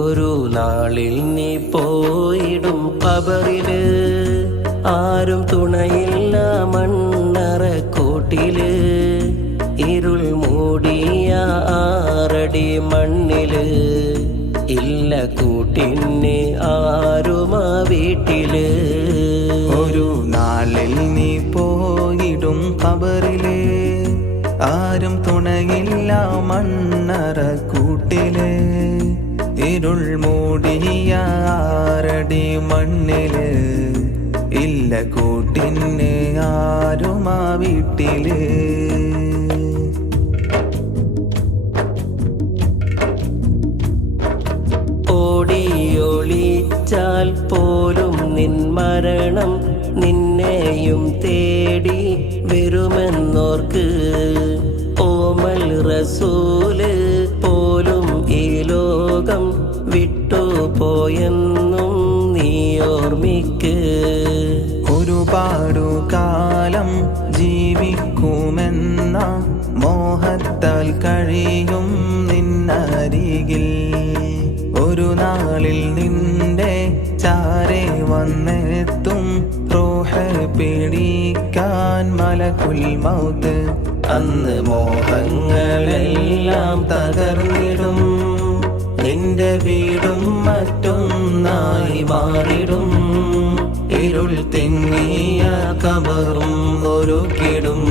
ഒരു നാളിൽ നീ പോയിടും ഖബറില്, ആരും തുണയില്ല മണ്ണറക്കൂട്ടില്. ഇരുൾ മൂടിയ 6 അടി മണ്ണില്, ഇല്ല കൂട്ടിന് ആരുമാ വീട്ടില്. ഒരു നാളിൽ നീ പോയിടും ഖബറില്, ആരും തുണയില്ല മണ്ണറക്കൂട്ടില്. ഇരുൾ മൂടിയ 6 അടി മണ്ണില്, ഇല്ല കൂട്ടിന് ആരുമാ വീട്ടില്. ഓടിയൊളിച്ചാൽ പോലും നിൻ മരണം നിന്നെയും തേടി വരുമെന്നോർക്ക്. ഓമൽ റസൂല് പോലും ഈ ലോകം വിട്ടുപോയെന്നും നീ ഓർമ്മിക്ക്. ഒരുപാടു കാലം ജീവിക്കുമെന്ന മോഹത്താൽ കഴിയും നിന്നരികിൽ. ഒരു നാളിൽ നിന്റെ ചാരെ വന്നെത്തും റൂഹ് പിടിക്കാൻ മലക്കുൽ മൗത്ത്. അന്ന് മോഹങ്ങളെല്ലാം തകർന്നിടും, നിന്റെ വീടും മറ്റൊന്നായി മാറിടും. ഇരുൾ തിങ്ങിയ ഖബറും ഒരുക്കിടും,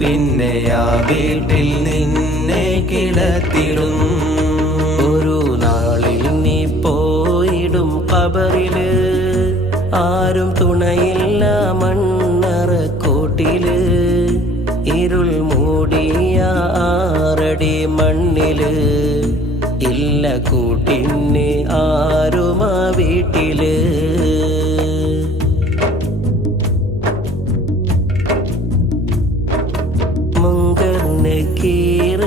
പിന്നെ ആ വീട്ടിൽ നിന്നെ കിടത്തിടും. ഒരു നാളിൽ നീ പോയിടും ഖബറില്, ആരും തുണയില്ല മണ്ണറക്കൂട്ടില്. ഇരുൾ മൂടിയ 6 അടി മണ്ണില്, ഇല്ല കൂട്ടിന് ആരുമാ വീട്ടില്. മുങ്കർ നക്കീർ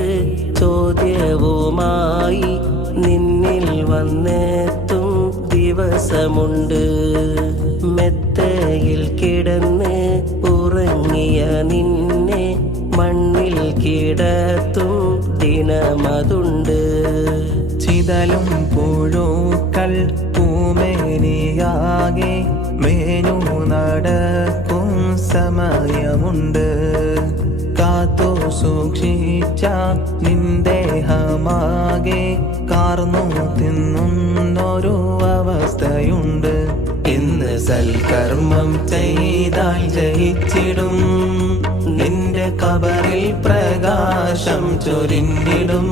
ചോദ്യവുമായി നിന്നിൽ വന്നെത്തും ദിവസമുണ്ട്. മെത്തയിൽ കിടന്ന് ഉറങ്ങിയ നിന്നെ മണ്ണിൽ കിടത്തും ദിനമതുണ്ട്. ചിതലും പുഴുക്കൾ പൂമേനിയാകെ മേനു നടക്കും സമയമുണ്ട്. കാത്തു സൂക്ഷിച്ച നിന്ദേഹമാകെ കാർന്നു തിന്നുന്നൊരു അവസ്ഥയുണ്ട്. ഇന്ന് സൽക്കർമ്മം ചെയ്താൽ ജയിച്ചിടും, നിന്റെ ഖബറിൽ പ്രകാശം ചൊരിഞ്ഞിടും.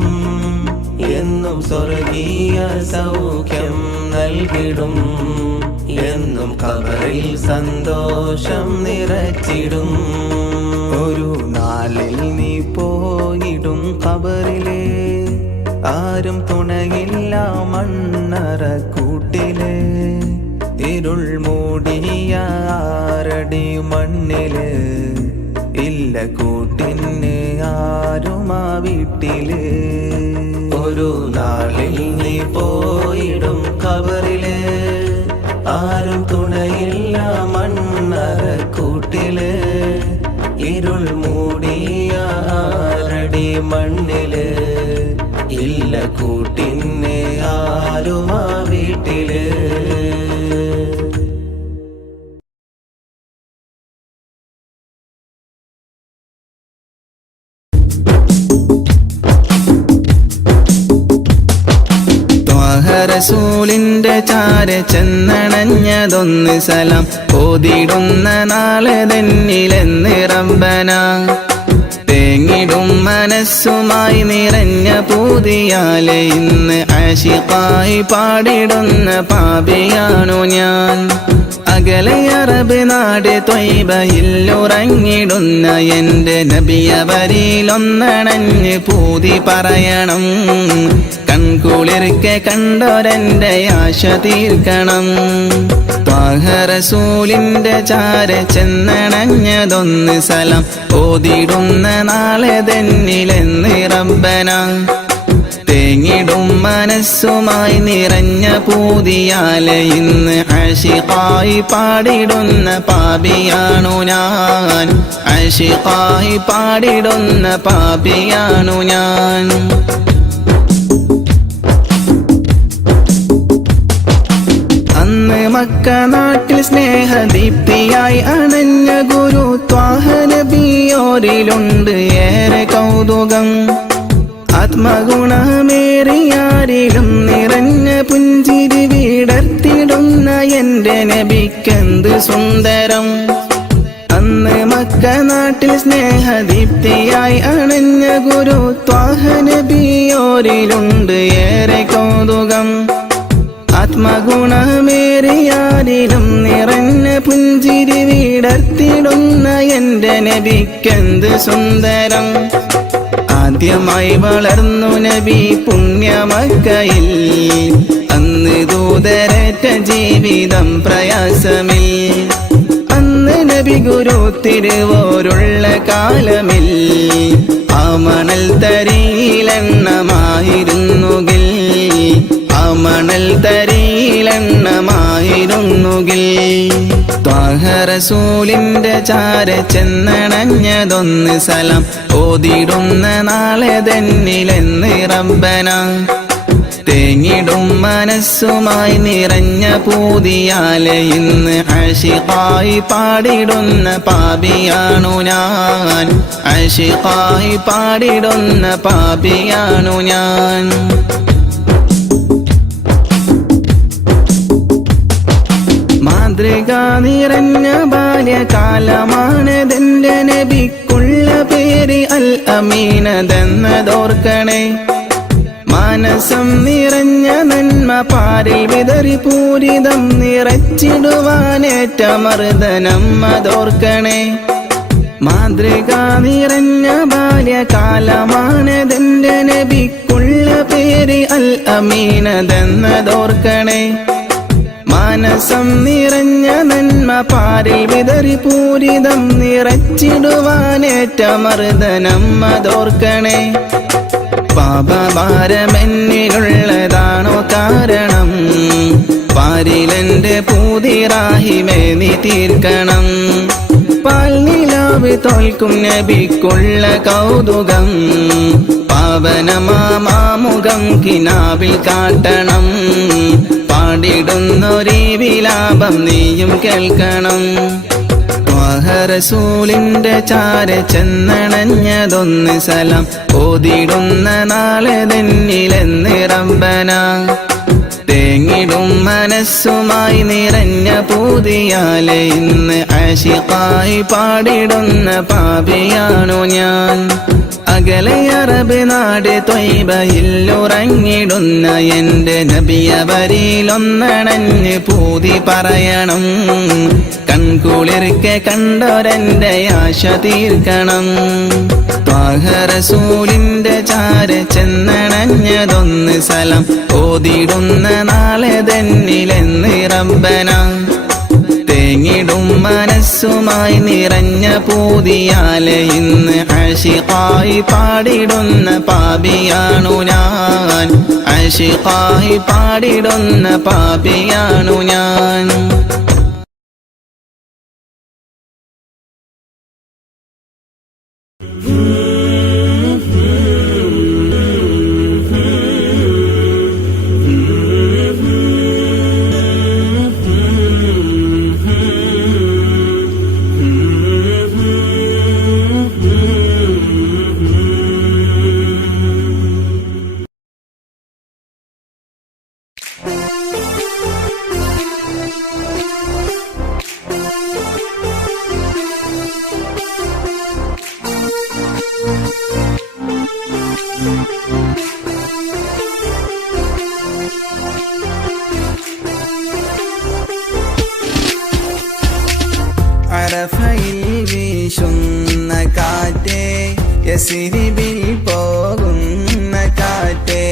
എന്നും സ്വർഗീയ സൗഖ്യം നൽകിടും, എന്നും ഖബറിൽ സന്തോഷം നിറച്ചിടും. ഒരു നാളിൽ നീ പോയിടും ഖബറില്, ആരും തുണയില്ല മണ്ണറക്കൂട്ടില്. ഇരുൾ മൂടിയ 6 അടി മണ്ണില്, ഇല്ല കൂട്ടിന് ആരുമാ വീട്ടില്. ഒരു നാളിൽ നീ പോയിടും ഖബറില്, ആരും തുണയില്ല മണ്ണറക്കൂട്ടില്. ഇരുൾ മൂടിയ 6 അടി മണ്ണില്, ഇല്ല കൂട്ടിന് ആരുമാ വീട്ടില്. റസൂലിന്റെ ചാര ചെന്നണഞ്ഞതൊന്ന് സലാം ഓതിടുന്ന നാളെ തന്നിലെന്ന് റബ്ബന. തേങ്ങിടും മനസ്സുമായി നിറഞ്ഞ പൂതിയാലെ ഇന്ന് ആശിഖായി പാടിടുന്ന പാപിയാണു ഞാൻ. അകലെ അറബ് നാട് ത്വയ്ബയിലുറങ്ങിടുന്ന എന്റെ നബിയവരിലൊന്നണഞ്ഞ് പൂതി പറയണം. കൺകുളിർക്കെ കണ്ടൊരെന്റെ ആശ തീർക്കണം. ത്വാഹ റസൂലിന്റെ ചാര ചെന്നണഞ്ഞതൊന്ന് സലാം ഓതിടുന്ന നാളെ തന്നിലെന്ന് റബ്ബന. തേങ്ങിടും മനസ്സുമായി നിറഞ്ഞ പൂതിയാലെ ഇന്ന് അശിഖായി പാടിടുന്ന പാപിയാണു ഞാൻ, അശിഖായി പാടിടുന്ന പാപിയാണു ഞാൻ. അന്ന് മക്ക നാട്ടിൽ സ്നേഹദീപ്തിയായി അണഞ്ഞ ഗുരു ത്വാഹ നബിയോരിലുണ്ട് ഏറെ കൗതുകം. ആത്മഗുണമേറിയാരിലും നിറഞ്ഞ പുഞ്ചിരി വിടർത്തിടുന്ന എന്റെ നബിക്കെന്ത് സുന്ദരം. അന്ന് മക്ക നാട്ടിൽ സ്നേഹദീപ്തിയായി അണഞ്ഞ ഗുരു ത്വാഹ നബിയോരിലുണ്ട് ഏറെ കൗതുകം. ആത്മഗുണമേറിയാരിലും നിറഞ്ഞ പുഞ്ചിരി വിടർത്തിടുന്ന എന്റെ നബിക്കെന്ത് സുന്ദരം. ആദ്യമായി വളർന്നു നബി പുണ്യമക്കയിൽ, അന്ന് ദൂതരറ്റ ജീവിതം പ്രയാസമിൽ. അന്ന് നബി ഗുരു തിരുവോരുള്ള കാലമിൽ, ആ മണൽ തരിയിലെണ്ണമായിരുന്നുകിൽ, ആ മണൽ തരിയിലെണ്ണമായിരുന്നുകിൽ. ത്വാഹ റസൂലിന്റെ ചാര ചെന്നണഞ്ഞതൊന്ന് സലാം ഓതിടുന്ന നാളെ തന്നിലെന്ന് റബ്ബന. തേങ്ങിടും മനസ്സുമായി നിറഞ്ഞ പൂതിയാലെ ഇന്ന് അശിഖായി പാടിടുന്ന പാപിയാണു ഞാൻ, അശിഖായി പാടിടുന്ന പാപിയാണു ഞാൻ. മാതൃക നിറഞ്ഞ ബാല്യകാലമാണതെന്റെ നബിക്കുള്ള പേര് അൽ അമീനതെന്നതോർക്കണേ. മാനസം നിറഞ്ഞ നന്മ പാരിൽ വിതറി പൂരിതം നിറച്ചിടുവാനേറ്റ മർദ്ദനം അതോർക്കണേ. മാതൃക നിറഞ്ഞ ബാല്യകാലമാണതെന്റെ നബിക്കുള്ള പേര് അൽ അമീനതെന്നതോർക്കണേ. മാനസം നിറഞ്ഞ നന്മ പാരിൽ വിതറി പൂരിതം നിറച്ചിടുവാനേറ്റ മർദ്ദനം അതോർക്കണേ. പാപഭാരമെന്നിലുള്ളതാണോ കാരണം, പാരിലെന്റെ പൂതിറാഹിമേ നീ തീർക്കണം. പാൽനിലാവ് തോൽക്കും നബിക്കുള്ള കൗതുകം, പാവനമാമുഖം കിനാവിൽ കാട്ടണം. പാടിടുന്നൊരീ വിലാപം നീയും കേൾക്കണം. ത്വാഹ റസൂലിന്റെ ചാര ചെന്നണഞ്ഞതൊന്ന് സലാം ഓതിടുന്ന നാളെ തന്നിലെന്ന് റബ്ബന. തേങ്ങിടും മനസ്സുമായി നിറഞ്ഞ പൂതിയാലെ ഇന്ന് അശിഖായി പാടിടുന്ന പാപിയാണു ഞാൻ. അകലെ അറബ് നാട് ത്വയ്ബയിലുറങ്ങിടുന്ന എന്റെ നബിയവരിലൊന്നണഞ്ഞ് പൂതി പറയണം. കൺകുളിർക്കെ കണ്ടൊരെന്റെ ആശ തീർക്കണം. ത്വാഹ റസൂലിന്റെ ചാര ചെന്നണഞ്ഞതൊന്ന് സലാം ഓതിടുന്ന നാളെ തന്നിലെന്ന് റബ്ബന. തേങ്ങിടും മനസ്സുമായി നിറഞ്ഞ പൂതിയാലെ ഇന്ന് അശിഖായി പാടിടുന്ന പാപിയാണു ഞാൻ, അശിഖായി പാടിടുന്ന പാപിയാണു ഞാൻ. അറഫയിൽ വീശുന്ന കാറ്റേ, യസ്രിബിൽ പോകുന്ന കാറ്റേ,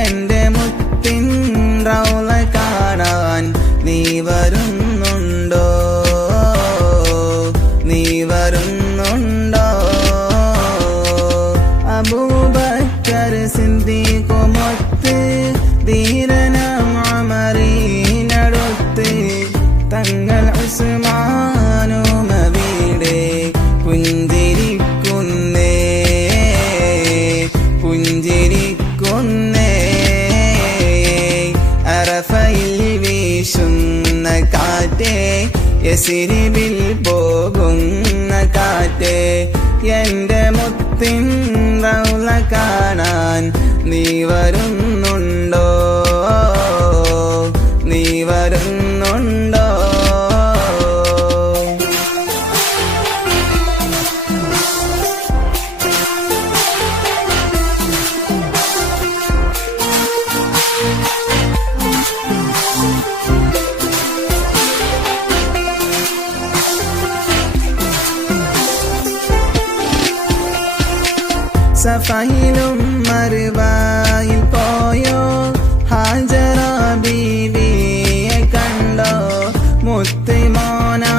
എന്റെ മുത്തിൻ റൗള കാണാൻ നീ വരുന്നുണ്ടോ, നീ വരുന്നുണ്ടോ? അബൂബക്കർ സിദ്ദീഖുമൊത്ത് ധീരനാം ഉമറിനടുത്ത് യസിരിബിൽ പോകുന്ന കാറ്റേ എന്റെ മുത്തിൻ റൗള കാണാൻ നീ വരുന്നുണ്ടോ നീ വരുന്നുണ്ടോ സഫയിലും മറുവായിൽ പോയോ ഹാജറ ബീവിയെ കണ്ടോ മുത്തുമോനാം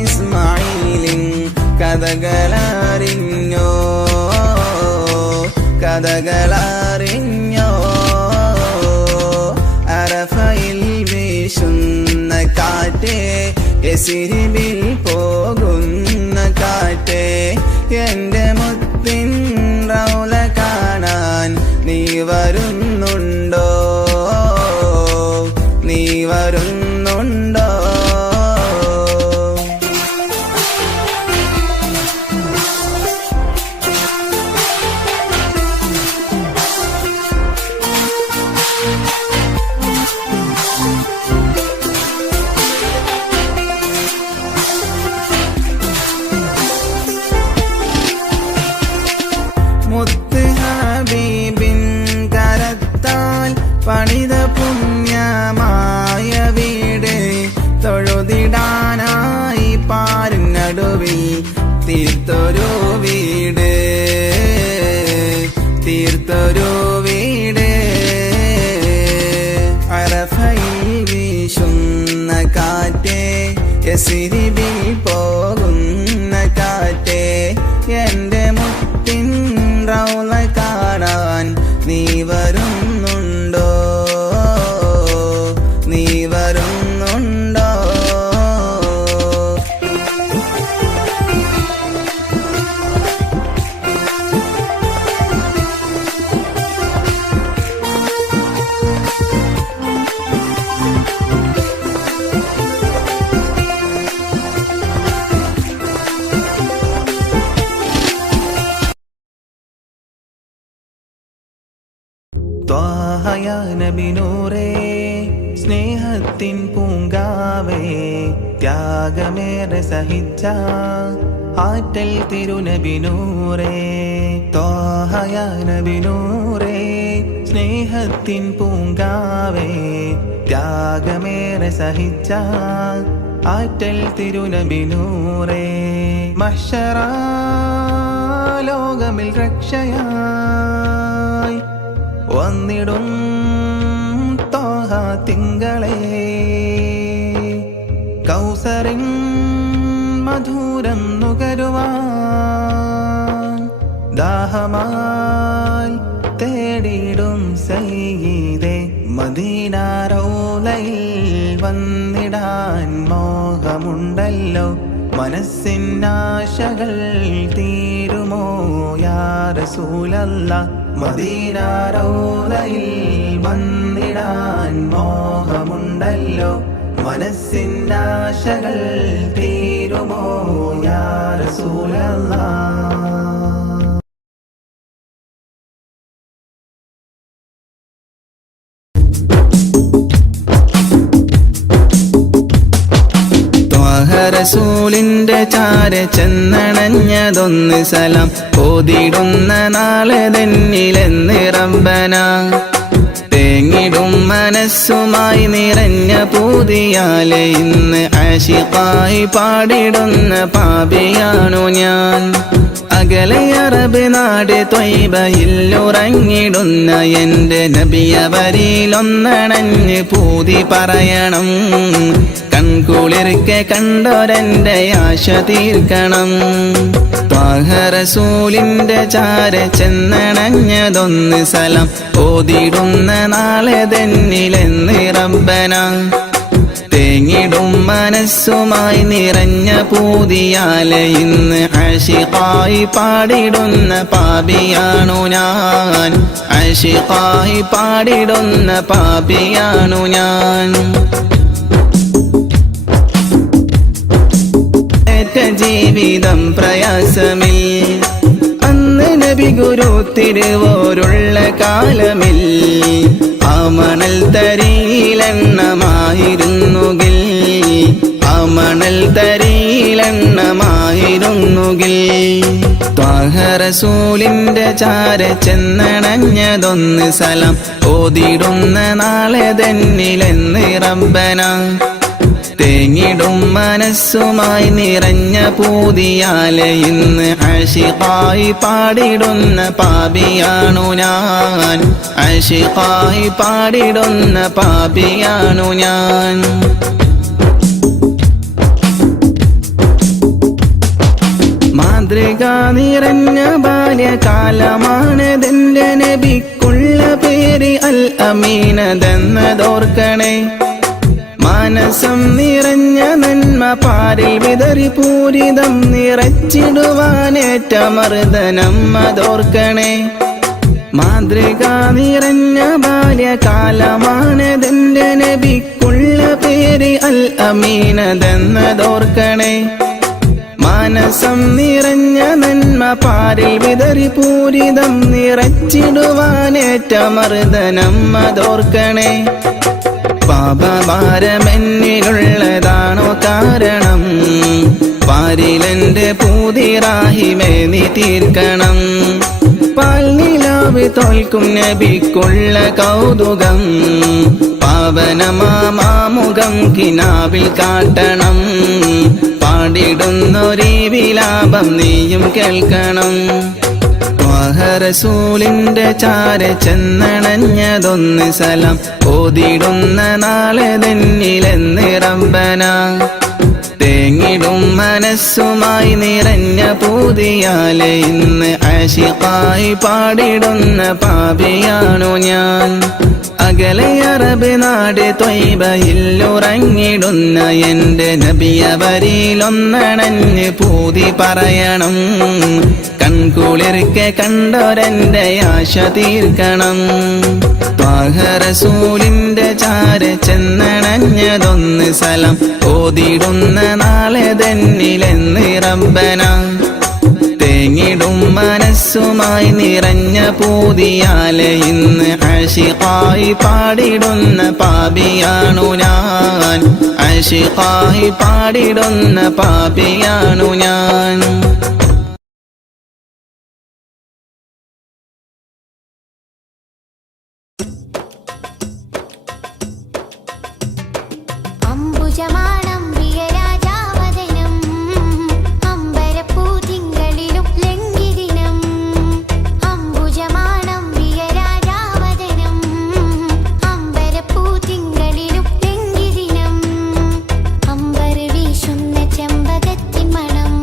ഇസ്മായിലിൻ കഥകളറിഞ്ഞോ കഥകളറിഞ്ഞോ അറഫയിൽ വീശുന്ന കാറ്റേ യസിരിബിൽ പോകുന്ന കാറ്റേ എന്റെ മുത്തിൻ റൗള കാണാൻ നീ വരുന്നുണ്ടോ നീ വരുന്നുണ്ടോ മുത്ത് ഹബീബിൻ കരത്താൽ പണിത പുണ്യമായ വീട് തൊഴുതിടാനായി പാരിനടുവിൽ തീർത്തൊരു വീട് തീർത്തൊരു വീട് അറഫയിൽ വീശുന്ന കാറ്റേ യസിരിബിൽ പോകുന്ന കാറ്റേ എന്റെ മുത്തിൻ റൗള കാണാൻ നീ വരുന്നുണ്ടോ നീ വരുന്നുണ്ടോ ത്വാഹയ നബി നൂറേ സ്നേഹത്തിൻ പൂങ്കാവേ ത്യാഗമേറെ സഹിച്ച ആറ്റൽ തിരുനബി നൂറേ ത്വാഹയ നബി നൂറേ സ്നേഹത്തിൻ പൂങ്കാവേ ത്യാഗമേറെ സഹിച്ച ആറ്റൽ തിരുനബി നൂറേ മഹ്ശറ ലോകമിൽ രക്ഷയായി വന്നിടും ത്വാഹ തിങ്കളെ കൗസറിൻ മധുരം നുകരുവാൻ ദാഹമായി തേടിടും സയ്യിദേ മദീന റൗളയിൽ വന്നിടാൻ മോഹമുണ്ടല്ലോ മനസ്സിനാശകൾ തീരുമോ യാ റസൂലല്ലാഹ് മദീന റൗളയിൽ വന്നിടാൻ മോഹമുണ്ടല്ലോ മനസ്സിനാശകൾ തീരുമോ യാ റസൂലല്ലാഹ് റസൂലിന്റെ ചാര ചെന്നണഞ്ഞതൊന്ന് സലാം ഓതിടുന്ന നാളെ തന്നിലെന്ന് റബ്ബന തേങ്ങിടും മനസ്സുമായി നിറഞ്ഞ പൂതിയാലെ ഇന്ന് ആശിഖായി പാടിടുന്ന പാപിയാണു ഞാൻ അകലെ അറബ് നാട് ത്വയ്ബയിലുറങ്ങിടുന്ന എന്റെ നബിയവരിലൊന്നണഞ്ഞ് പൂതി പറയണം കൺകുളിർക്കെ കണ്ടോരെന്റെ ആശ തീർക്കണം ത്വാഹ റസൂലിന്റെ ചാര ചെന്നണഞ്ഞതൊന്ന് സലാം ഓതിടുന്ന നാളെ തന്നിലെന്ന് റബ്ബന തേങ്ങിടും മനസ്സുമായി നിറഞ്ഞ പൂതിയാലെ ഇന്ന് ആശിഖായി പാടിടുന്ന പാപിയാണു ഞാൻ ആശിഖായി പാടിടുന്ന പാപിയാണു ഞാൻ ജീവിതം പ്രയാസമിൽ. അന്ന് നബി ഗുരു തിരുവോരുള്ള കാലമിൽ ആ മണൽ തരിയിലെണ്ണമായിരുന്നുകിൽ, ആ മണൽ തരിയിലെണ്ണമായിരുന്നുകിൽ ത്വാഹ റസൂലിന്റെ ചാര ചെന്നണഞ്ഞതൊന്ന് സലാം ഓതിടുന്ന നാളെ തന്നിലെന്ന് റബ്ബന. തേങ്ങിടും മനസ്സുമായി നിറഞ്ഞ പൂതിയാലെ ഇന്ന് ആശിഖായി പാടിടുന്ന പാപിയാണു ഞാൻ, ആശിഖായി പാടിടുന്ന പാപിയാണു ഞാൻ. മാതൃക നിറഞ്ഞ ബാല്യകാലമാണതെന്റെ നബിക്കുള്ള പേര് അൽ അമീനതെന്നതോർക്കണേ. മാനസം നിറഞ്ഞ നന്മ പാരിൽ വിതറി പൂരിതം നിറച്ചിടുവാനേറ്റ മർദ്ദനം അതോർക്കണേ. മാതൃക നിറഞ്ഞ ബാല്യകാലമാണതെന്റെ നബിക്കുള്ള പേര് അൽ അമീനതെന്നതോർക്കണേ. മാനസം നിറഞ്ഞ നന്മ പാരിൽ വിതറി പൂരിതം നിറച്ചിടുവാനേറ്റ മർദ്ദനം അതോർക്കണേ. പാപഭാരമെന്നിലുള്ളതാണോ കാരണം, പാരിലെന്റെ പൂതിറാഹിമേ നീ തീർക്കണം. പാൽനിലാവ് തോൽക്കും നബിക്കുള്ള കൗതുകം, പാവനമാമുഖം കിനാവിൽ കാട്ടണം. പാടിടുന്നൊരീ വിലാപം നീയും കേൾക്കണം. ത്വാഹ റസൂലിന്റെ ചാര ചെന്നണഞ്ഞതൊന്ന് സലാം ഓതിടുന്ന നാളെ തന്നിലെന്ന് റബ്ബന. തേങ്ങിടും മനസ്സുമായി നിറഞ്ഞ പൂതിയാലെ ഇന്ന് ആശിഖായി പാടിടുന്ന പാപിയാണു ഞാൻ. അകലെ അറബ് നാട് ത്വയ്ബയിലുറങ്ങിടുന്ന എന്റെ നബിയവരിലൊന്നണഞ്ഞ് പൂതി പറയണം. കൺകുളിർക്കെ കണ്ടോരെന്റെ ആശ തീർക്കണം. ത്വാഹ റസൂലിന്റെ ചാര ചെന്നണഞ്ഞതൊന്ന് സലാം ഓതിടുന്ന നാളെ തന്നിലെന്ന് റബ്ബന. തേങ്ങിടും മനസ്സുമായി നിറഞ്ഞ പൂതിയാലെ ഇന്ന് ആശിഖായി പാടിടുന്ന പാപിയാണു ഞാൻ, ആശിഖായി പാടിടുന്ന പാപിയാണു ഞാൻ. അംബുജമാണം പ്രിയരാജാവദനം അമ്പരപ്പൂതിങ്കളിലും ലംഘിദിനം. അംബുജമാണം പ്രിയരാജാവദനം അമ്പരപ്പൂതിങ്കളിലും ലംഘിദിനം. അമ്പർ വീശുന്ന ചെമ്പകത്തിൻ മണം,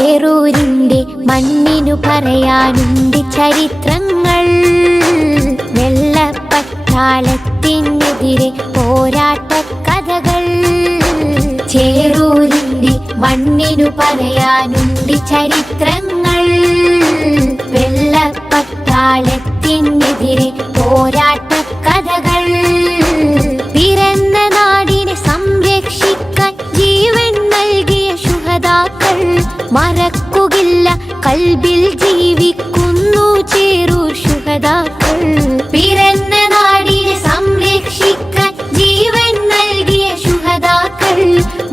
ചേറൂരിന്റെ മണ്ണിനു പറയാനുണ്ട് ചരിത്രങ്ങൾ. വെള്ളപ്പട്ടാളത്തിനെതിരെ പോരാട്ട കഥകൾ. ചേറൂരിന്റെ മണ്ണിനു പറയാനുണ്ട് ചരിത്രങ്ങൾ. വെള്ളപ്പട്ടാളത്തിനെതിരെ പോരാട്ട കഥകൾ. പിറന്ന നാടിനെ സംരക്ഷിക്കാൻ ജീവൻ നൽകിയ ശുഹദാക്കൾ മറക്കുകില്ല, കൽബിൽ ജീവിക്കുന്നു ചേറൂർ ശുഹദാക്കൾ. പിറന്ന നാടിനെ സംരക്ഷിക്കാൻ ജീവൻ നൽകിയ ശുഹദാക്കൾ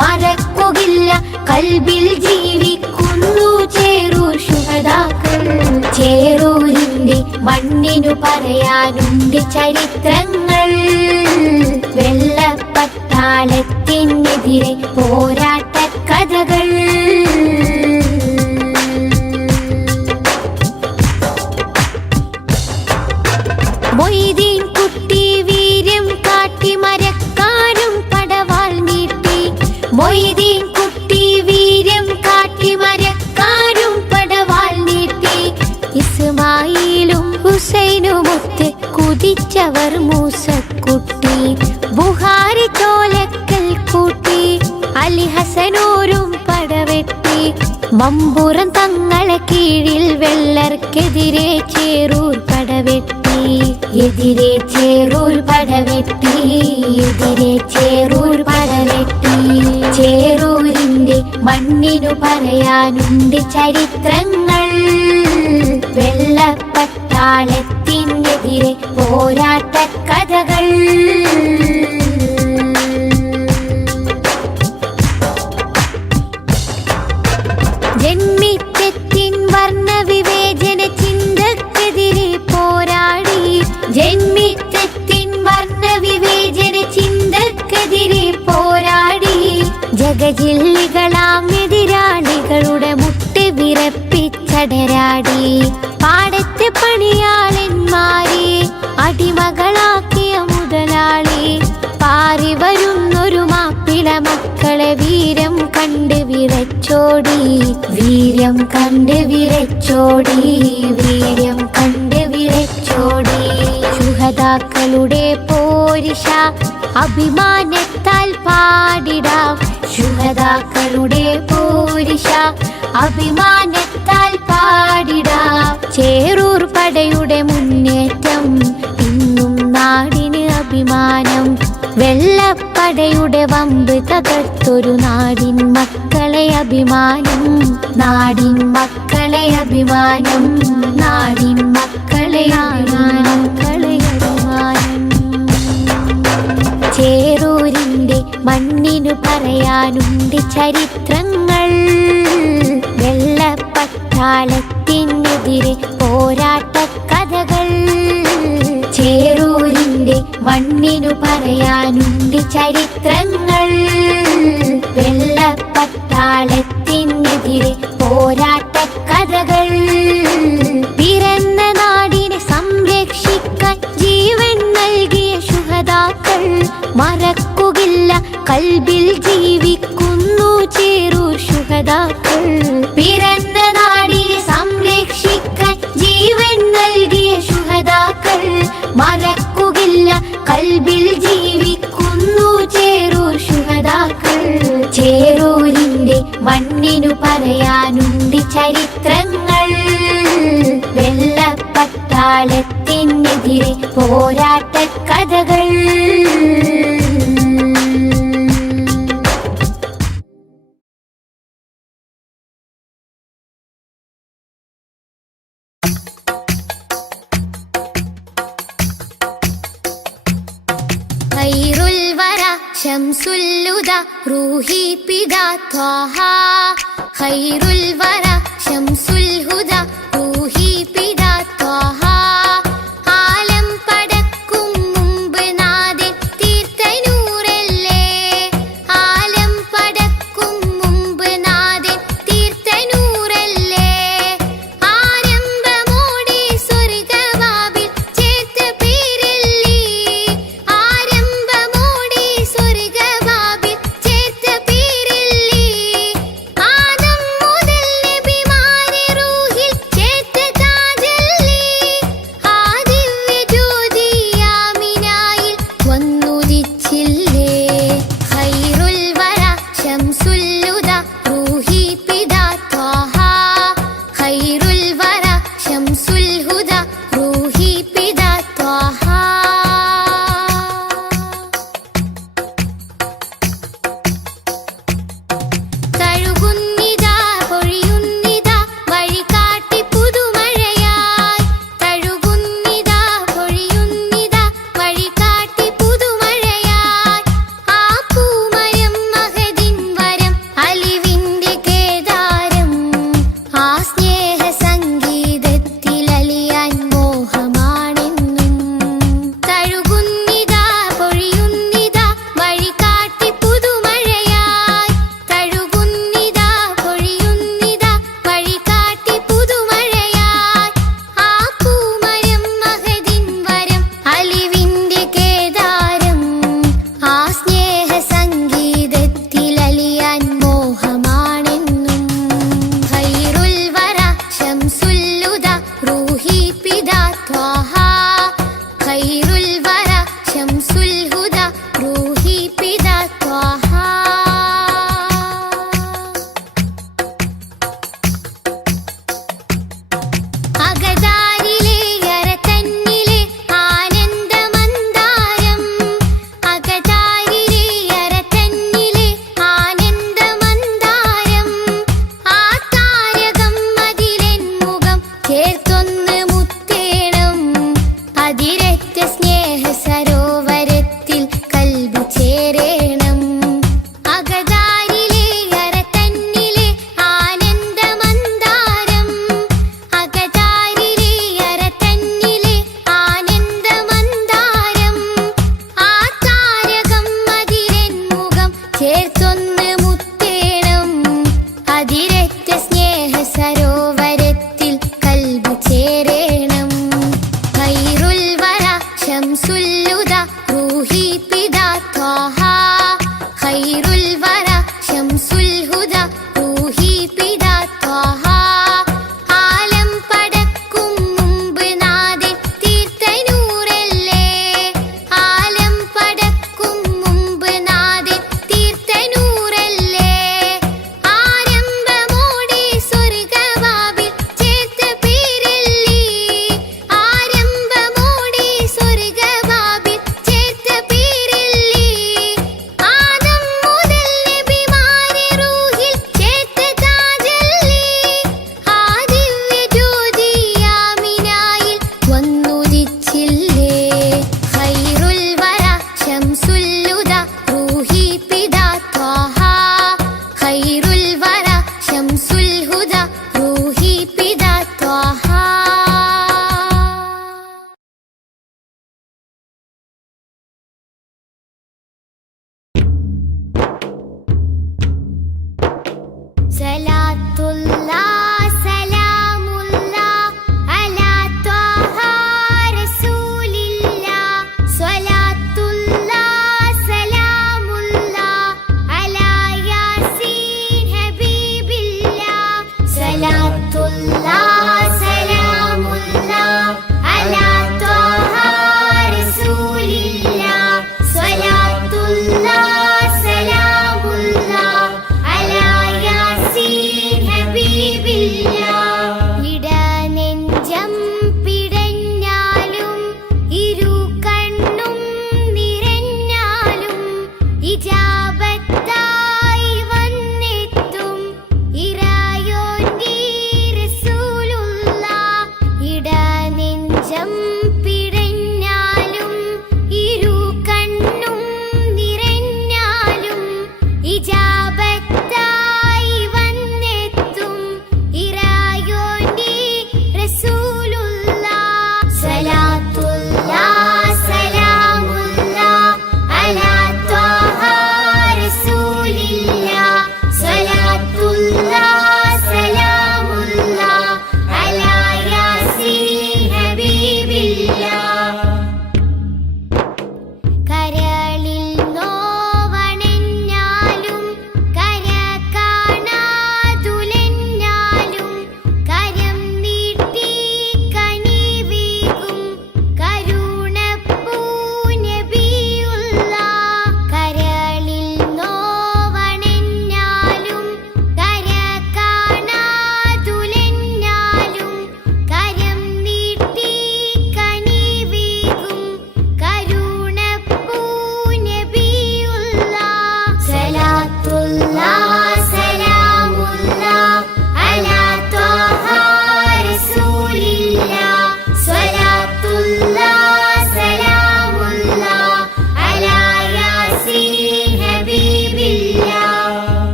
മറക്കുകില്ല, കൽബിൽ ജീവിക്കുന്നു ചേറൂർ ശുഹദാക്കൾ. ചേറൂരിന്റെ മണ്ണിനു പറയാനുണ്ട് ചരിത്രങ്ങൾ. വെള്ളപ്പട്ടാളത്തിനെതിരെ പോരാട്ട കഥകൾ. മൊയ്തീൻ കുട്ടി വീര്യം കാട്ടി മരക്കാരും പടവാൾ നീട്ടി. മൊയ്തീൻ കുട്ടി വീര്യം കാട്ടി മരക്കാരും പടവാൾ നീട്ടി. ഇസ്മായിലും ഹുസൈനുമൊത്ത് കുതിച്ചവർ മൂസക്കുട്ടി. ബുഹാരി ചോലക്കൽ കൂട്ടി അലി ഹസനൂരും പടവെട്ടി. മമ്പുറം തങ്ങളെ കീഴിൽ വെള്ളർക്കെതിരെ ചേറൂർ പടവെട്ടി. എതിരെ ചേറൂർ പടവെട്ടി. എതിരെ ചേറൂർ പടവെട്ടി. ചേറൂരിന്റെ മണ്ണിനു പറയാനുണ്ട് ചരിത്രങ്ങൾ. വെള്ളപ്പട്ടാളത്തിനെതിരെ പോരാട്ട കഥകൾ. ജന്മിത്വത്തിൻ വർണ്ണവിവേചന ചിന്തക്കെതിരെ പോരാടി. ജന്മിത്വത്തിൻ വർണ്ണവിവേചന ചിന്തക്കെതിരെ പോരാടി. ജഗജില്ലികളാം എതിരാളികളുടെ മുട്ട് വിറപ്പിച്ചടരാടി. പാടത്തെ പണിയാളന്മാരെ അടിമകളാക്കിയ മുതലാളി. പാറി വരുന്നൊരു മാപ്പിള മക്കളെ വീരം കണ്ട് വിറച്ചോടി. വീര്യം കണ്ട് വിറച്ചോടി. വീര്യം കണ്ട് വിറച്ചോടി. ശുഹദാക്കളുടെ പോരിഷ അഭിമാനത്താൽ പാടിടാം. ശുഹദാക്കളുടെ പോരിഷ അഭിമാനത്താൽ പാടിടാം. ചേറൂർ പടയുടെ മുന്നേറ്റം ഇന്നും നാടിന് അഭിമാനം. വെള്ളപ്പടയുടെ വമ്പ് തകർത്തൊരു നാടിൻ മക്കളെ അഭിമാനം. നാടിൻ മക്കളെ അഭിമാനം. നാടിൻ മക്കളെ അഭിമാനം. മക്കളെ അഭിമാനം. ചേറൂരിന്റെ മണ്ണിനു പറയാനുണ്ട് ചരിത്രങ്ങൾ. വെള്ളപ്പട്ടാളത്തിനെതിരെ പോരാട്ട കഥകൾ. ചേറൂരിന്റെ മണ്ണിനു പറയാനുണ്ട് ചരിത്രങ്ങൾ. വെള്ളപ്പട്ടാളത്തിനെതിരെ പോരാട്ട കഥകൾ. പിറന്ന നാടിനെ സംരക്ഷിക്കാൻ ജീവൻ നൽകിയ ശുഹദാക്കൾ മറക്കുകില്ല, കൽബിൽ ജീവിക്കുന്നു ചേറൂർ ശുഹദാക്കൾ. പിറന്ന നാടിനെ സംരക്ഷിക്കാൻ ജീവൻ നൽകിയ ശുഹദാക്കൾ മറക്കുകില്ല, കൽബിൽ ജീവിക്കുന്നു ചേറൂർ ശുഹദാക്കൾ. ചേറൂരിന്റെ മണ്ണിനു പറയാനുണ്ട് ചരിത്രങ്ങൾ. വെള്ളപ്പട്ടാളത്തിനെതിരെ പോരാട്ട കഥകൾ. ഖൈറുൽ വറ ശംസുൽ ഹുദാ റൂഹി പിതാ ത്വാഹ. ഖൈറുൽ വറ ശംസുൽ ഹുദാ റൂഹി പിതാ ത്വാഹ. ആലം പടക്കും മുമ്പ് നാദൻ തീർത്ത നൂറല്ലേ. ആലം പടക്കും മുമ്പ് നാദൻ തീർത്ത നൂറല്ലേ. ആരംഭമോടെ സ്വർഗവാവിൽ ചേർത്ത പേരല്ലേ. ആരംഭമോടെ സ്വർഗവാവിൽ ചേർത്ത പേരല്ലേ. ആദം മുതൽ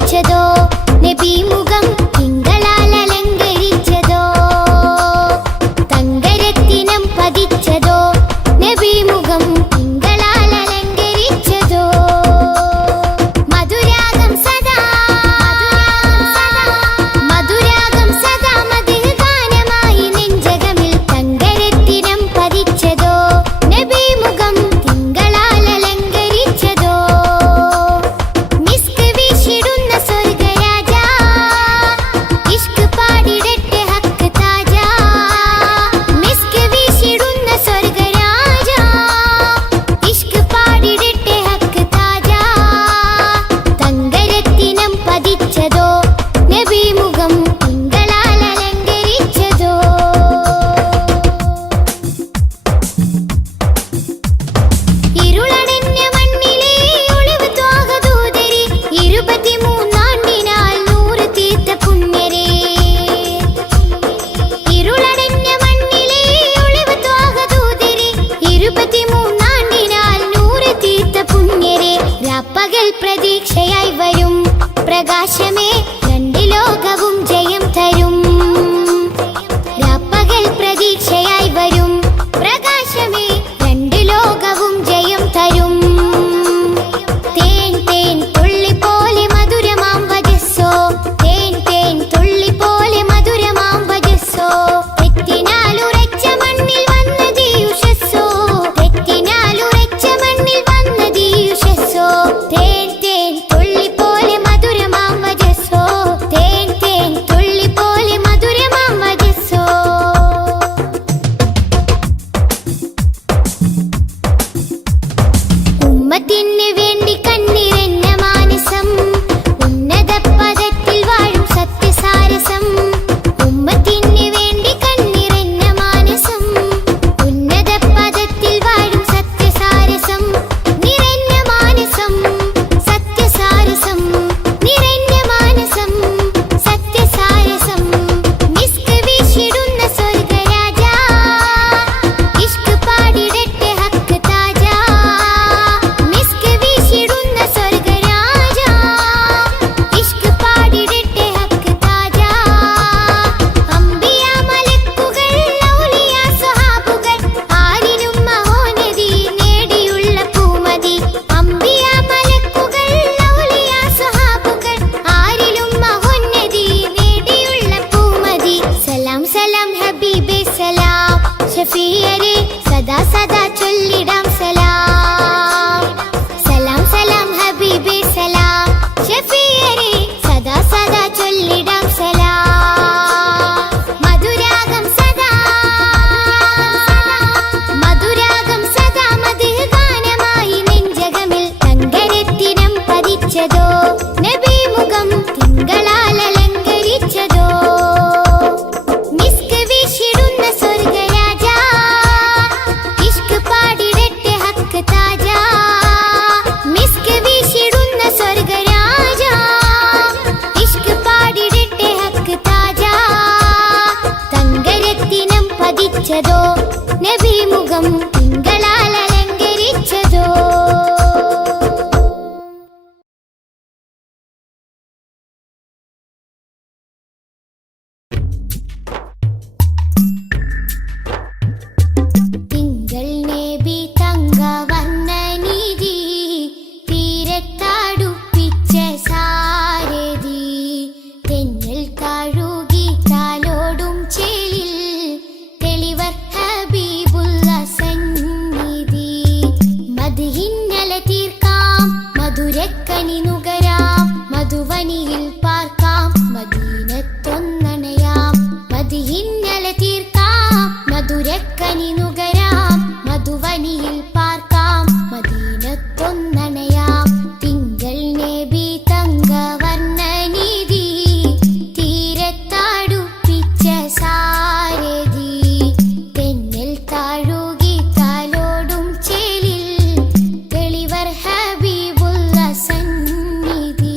പതിച്ചതോ നബി മുഖം തിങ്കളാൽ അലങ്കരിച്ചതോ തങ്കരത്തിനം പതിച്ചതോ നബി മുഖം തിങ്കളാൽ അലങ്കരിച്ചതോ മധുരാഗം സദാ മധുരാഗം സദാ മധുര ഗാനമായി നെഞ്ചകമിൽ തങ്കരത്തിനം പതിച്ചതോ നബി മുഖം തിങ്കളാൽ അലങ്കരിച്ചതോ മിസ്ക് വീശിടുന്ന സ്വർഗരാജ ഇഷ്ക് പാടിടട്ടെ ഹക്ക് താജ മിസ്ക് വീശിടുന്ന സ്വർഗരാജ ഇഷ്ക് പാടിടട്ടെ ഹക്ക് താജ തങ്കരത്തിനം പതിച്ചതോ നബി മുഖം തിങ്കളാൽ അലങ്കരിച്ചതോ ഇരുളടഞ്ഞ മണ്ണിലെ ഒളിവ് ത്വാഹദൂതരെ 23 നൂറ് തീർത്ത പുണ്യരെ ഇരുളടഞ്ഞ മണ്ണിലെ ഒളിവ് ത്വാഹദൂതരെ 23 നൂറ് തീർത്ത പുണ്യരെ രാപ്പകൽ പ്രതീക്ഷയായി വരും പ്രകാശമേ രണ്ട് ലോകവും ജയം തരും രാപ്പകൽ പ്രതീക്ഷയായി വരും പ്രകാശമേ രണ്ട് ലോകവും ജയം തരും തേൻ തേൻ തുള്ളി പോലെ മധുരമാം വജസ്സോ തേൻ തേൻ തുള്ളി പോലെ മധുരമാം വജസ്സോ തെറ്റിനാലുറച്ച മണ്ണിൽ വന്നതീ ഉഷസ്സോ തെറ്റിനാലുറച്ച മണ്ണിൽ വന്നതീ ഉഷസ്സോ തേൻ തേൻ തുള്ളി പോലെ മധുരമാം വജസ്സോ തേൻ തേൻ തുള്ളി പോലെ മധുരമാം വജസ്സോ ഉമ്മത്തിന് വേണ്ടി കണ്ണിറഞ്ഞ മാനസം ഉന്നത പദത്തിൽ വാഴും സത്യസാരസം ഉമ്മത്തിന് വേണ്ടി കണ്ണിറഞ്ഞ മാനസം ഉന്നത പദത്തിൽ വാഴും സത്യസാരസം നിറഞ്ഞ മാനസം സത്യസാരസം നിറഞ്ഞ മാനസം സത്യസാരസം മിസ്ക് വീശിടുന്ന സ്വർഗരാജ ഇഷ്ക് പാടിടട്ടെ ഹക്ക് താജ മിസ്ക് വീശിടുന്ന സ്വർഗരാജ ഇഷ്ക് പാടിടട്ടെ ഹക്ക് താജ അംബിയ മലക്കുകൾ ഔലിയ സ്വഹാബുകൾ ആരിലും മഹോന്നതി നേടിയുള്ള പൂമതി അംബിയ മലക്കുകൾ ഔലിയ സ്വഹാബുകൾ ആരിലും മഹോന്നതി നേടിയുള്ള പൂമതി സലാം സലാം ഹബീബേ സലാം ഷഫീയരെ സദാ സദാ ചൊല്ലിടാം സലാം സലാം സലാം ഹബീബേ സലാം ഷഫീയരെ സദാ സദാ ചൊല്ലിടാം സലാം മധുരാഗം സദാ മധുരാഗം സദാ മധുര ഗാനമായി നെഞ്ചകമിൽ തങ്കരത്തിനം പതിച്ചതോ നബി മുഖം തിങ്കളാൽ അലങ്കരിച്ചതോ മിസ്ക് വീശിടുന്ന സ്വർഗരാജ ഇഷ്ക് പാടിടട്ടെ ഹക്ക് താജ മിസ്ക് വീശിടുന്ന സ്വർഗരാജ ഇഷ്ക് പാടിടട്ടെ ഹക്ക് താജ തങ്കരത്തിനം പതിച്ചതോ നബി മുഖം തിങ്കളാൽ അലങ്കരിച്ചതോ തിങ്കൾ നബി തങ്കവർണ്ണ നിധി തീരത്തടുപ്പിച്ച സാരഥി തെന്നൽ കഴുകി താലോടും ചേലിൽ തെളിവർ ഹബീബുള്ള സന്നിധി മദ്ഹിന്നല തീർക്കാം മധുരക്കനി നുകരാം മധുവനിയിൽ പാർക്കാം മദീനത്തൊന്നണയാം മദ്ഹിന്നല തീർക്കാം മധുരക്കനി നുകരാം മധുവനിയിൽ പാർക്കാം മദീനത്തൊന്നണയാം തിങ്കൾ നബി തങ്കവർണ്ണ നിധി തീരത്തടുപ്പിച്ച സാരഥി തെന്നൽ താഴുകി താലോടും ചേലിൽ തെളിവർ ഹബീബുള്ള സന്നിധി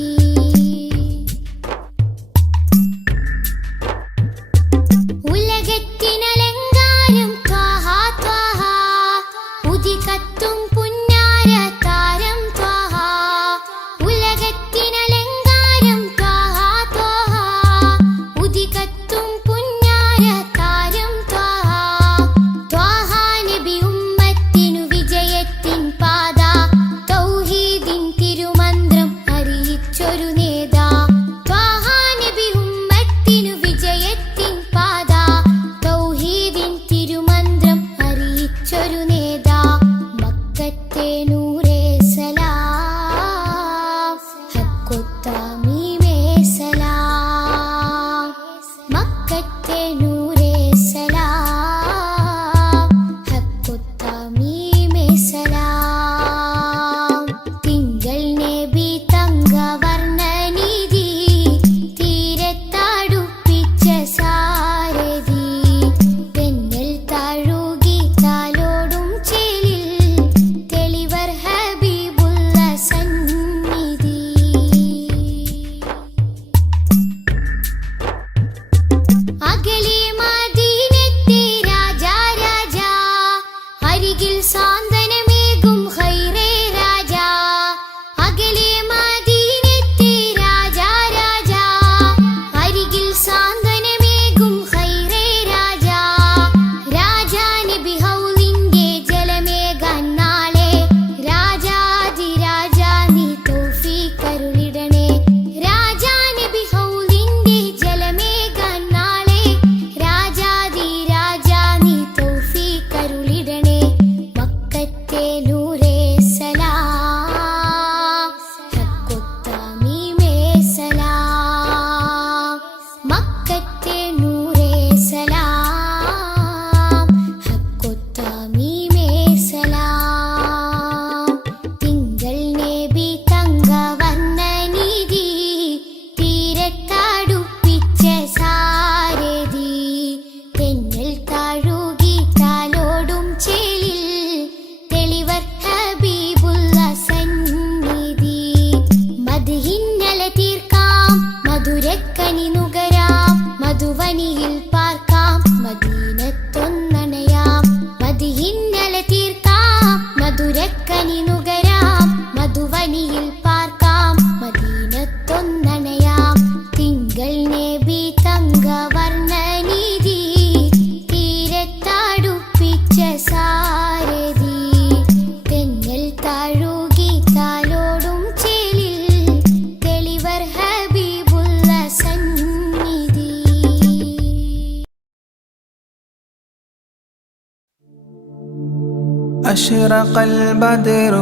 أشرق البدر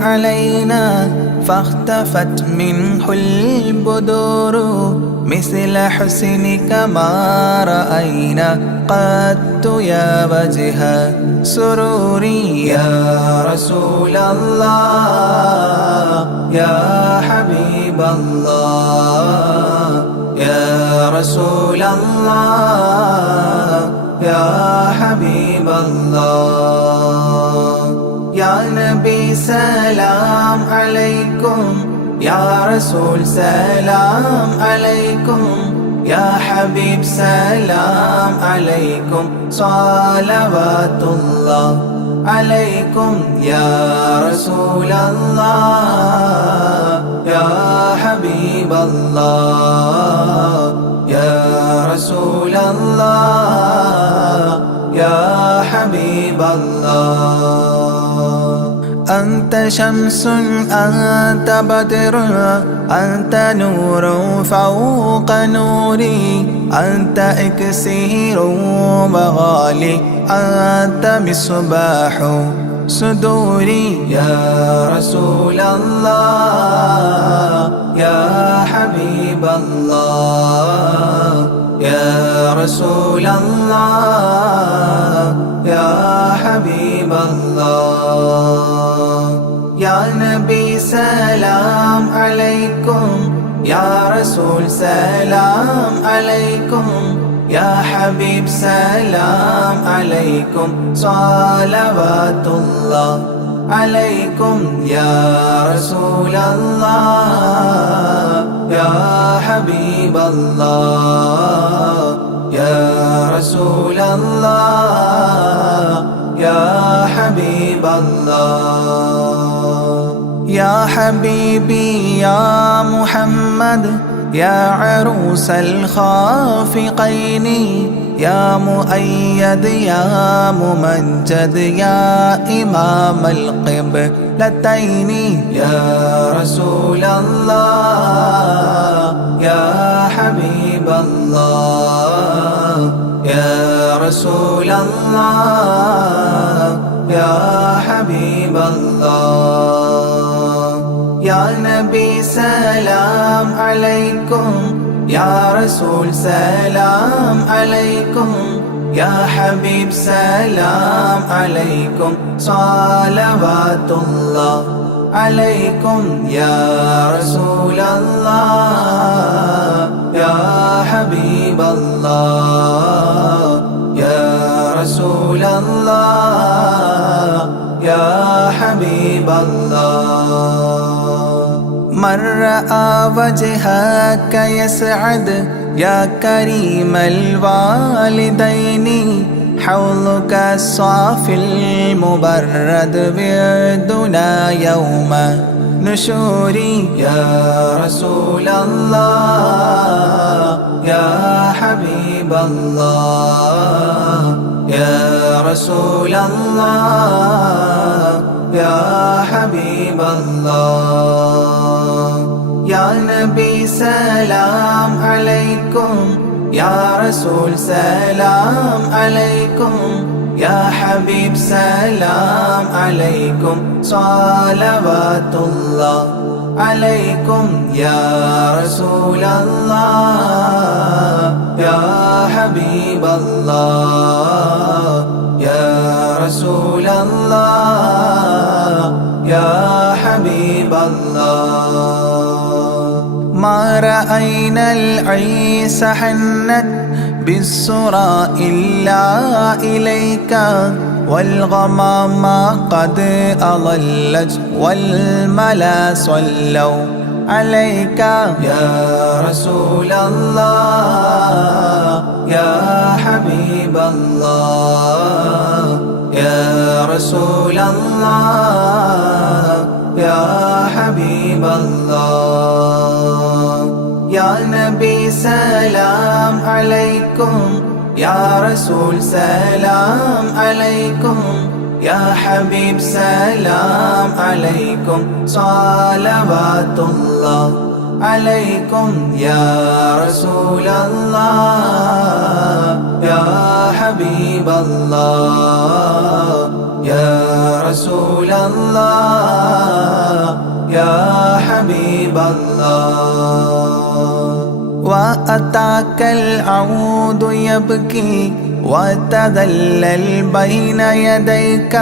علينا فاختفت منه البدور مثل حسنك ما رأينا قد يا وجه سروري يا رسول الله يا حبيب الله يا رسول الله يا حبيب الله يا نبي سلام عليكم يا رسول سلام عليكم يا حبيب سلام عليكم صلوات الله عليكم يا رسول الله يا حبيب الله يا رسول الله يا حبيب الله أنت شمس أنت بدر أنت نور فوق نوري أنت إكسير وغالي أنت مصباح صدوري يا رسول الله يا حبيب الله يا رسول الله يا حبيب الله يا نبي سلام عليكم يا رسول سلام عليكم يا حبيب سلام عليكم صلوات الله عليكم يا رسول الله يا حبيب الله يا رسول الله يا حبيب الله يا حبيبي يا محمد يا عروس الخافقين يا مؤيد يا ممجد يا إمام القبلتين يا رسول الله يا حبيب الله يا رسول الله يا حبيب الله يا نبي سلام عليكم يا رسول سلام عليكم يا حبيب سلام عليكم صلوات الله عليكم يا رسول الله يا حبيب الله يا رسول الله يا حبيب الله من رأى وجهك يسعد يا كريم الوالدين حوضك الصافي المبرد بردنا يوم نشوري يا رسول الله يا حبيب الله يا رسول الله يا حبيب الله يا نبي سلام عليكم يا رسول سلام عليكم يا حبيب سلام عليكم صلوات الله عليكم يا رسول الله يا حبيب الله يا رسول الله يا حبيب الله ما رأينا العيس حنت بالسرى إلا إليك والغمام قد أضلت والملا صلوا عليك يا رسول الله يا حبيب الله يا رسول الله يا حبيب الله يا نبي سلام عليكم يا رسول سلام عليكم يا حبيب سلام عليكم صلوات الله عليكم يا رسول الله يا حبيب الله يا رسول الله يا حبيب الله. وأتاك العود يبكي وتذلل بين يديك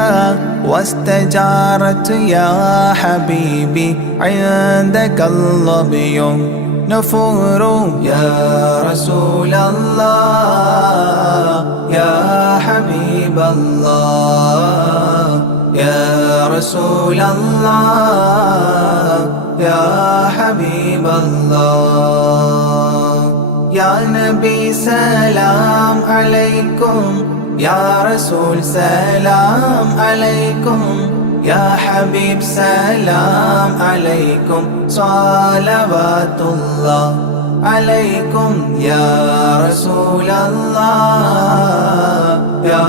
واستجارت يا حبيبي عندك الظبي نفور يا رسول الله يا حبيب الله يا رسول الله يا حبيب الله. يا نبي سلام عليكم يا رسول سلام عليكم يا حبيب سلام عليكم صلوات الله عليكم يا رسول الله يا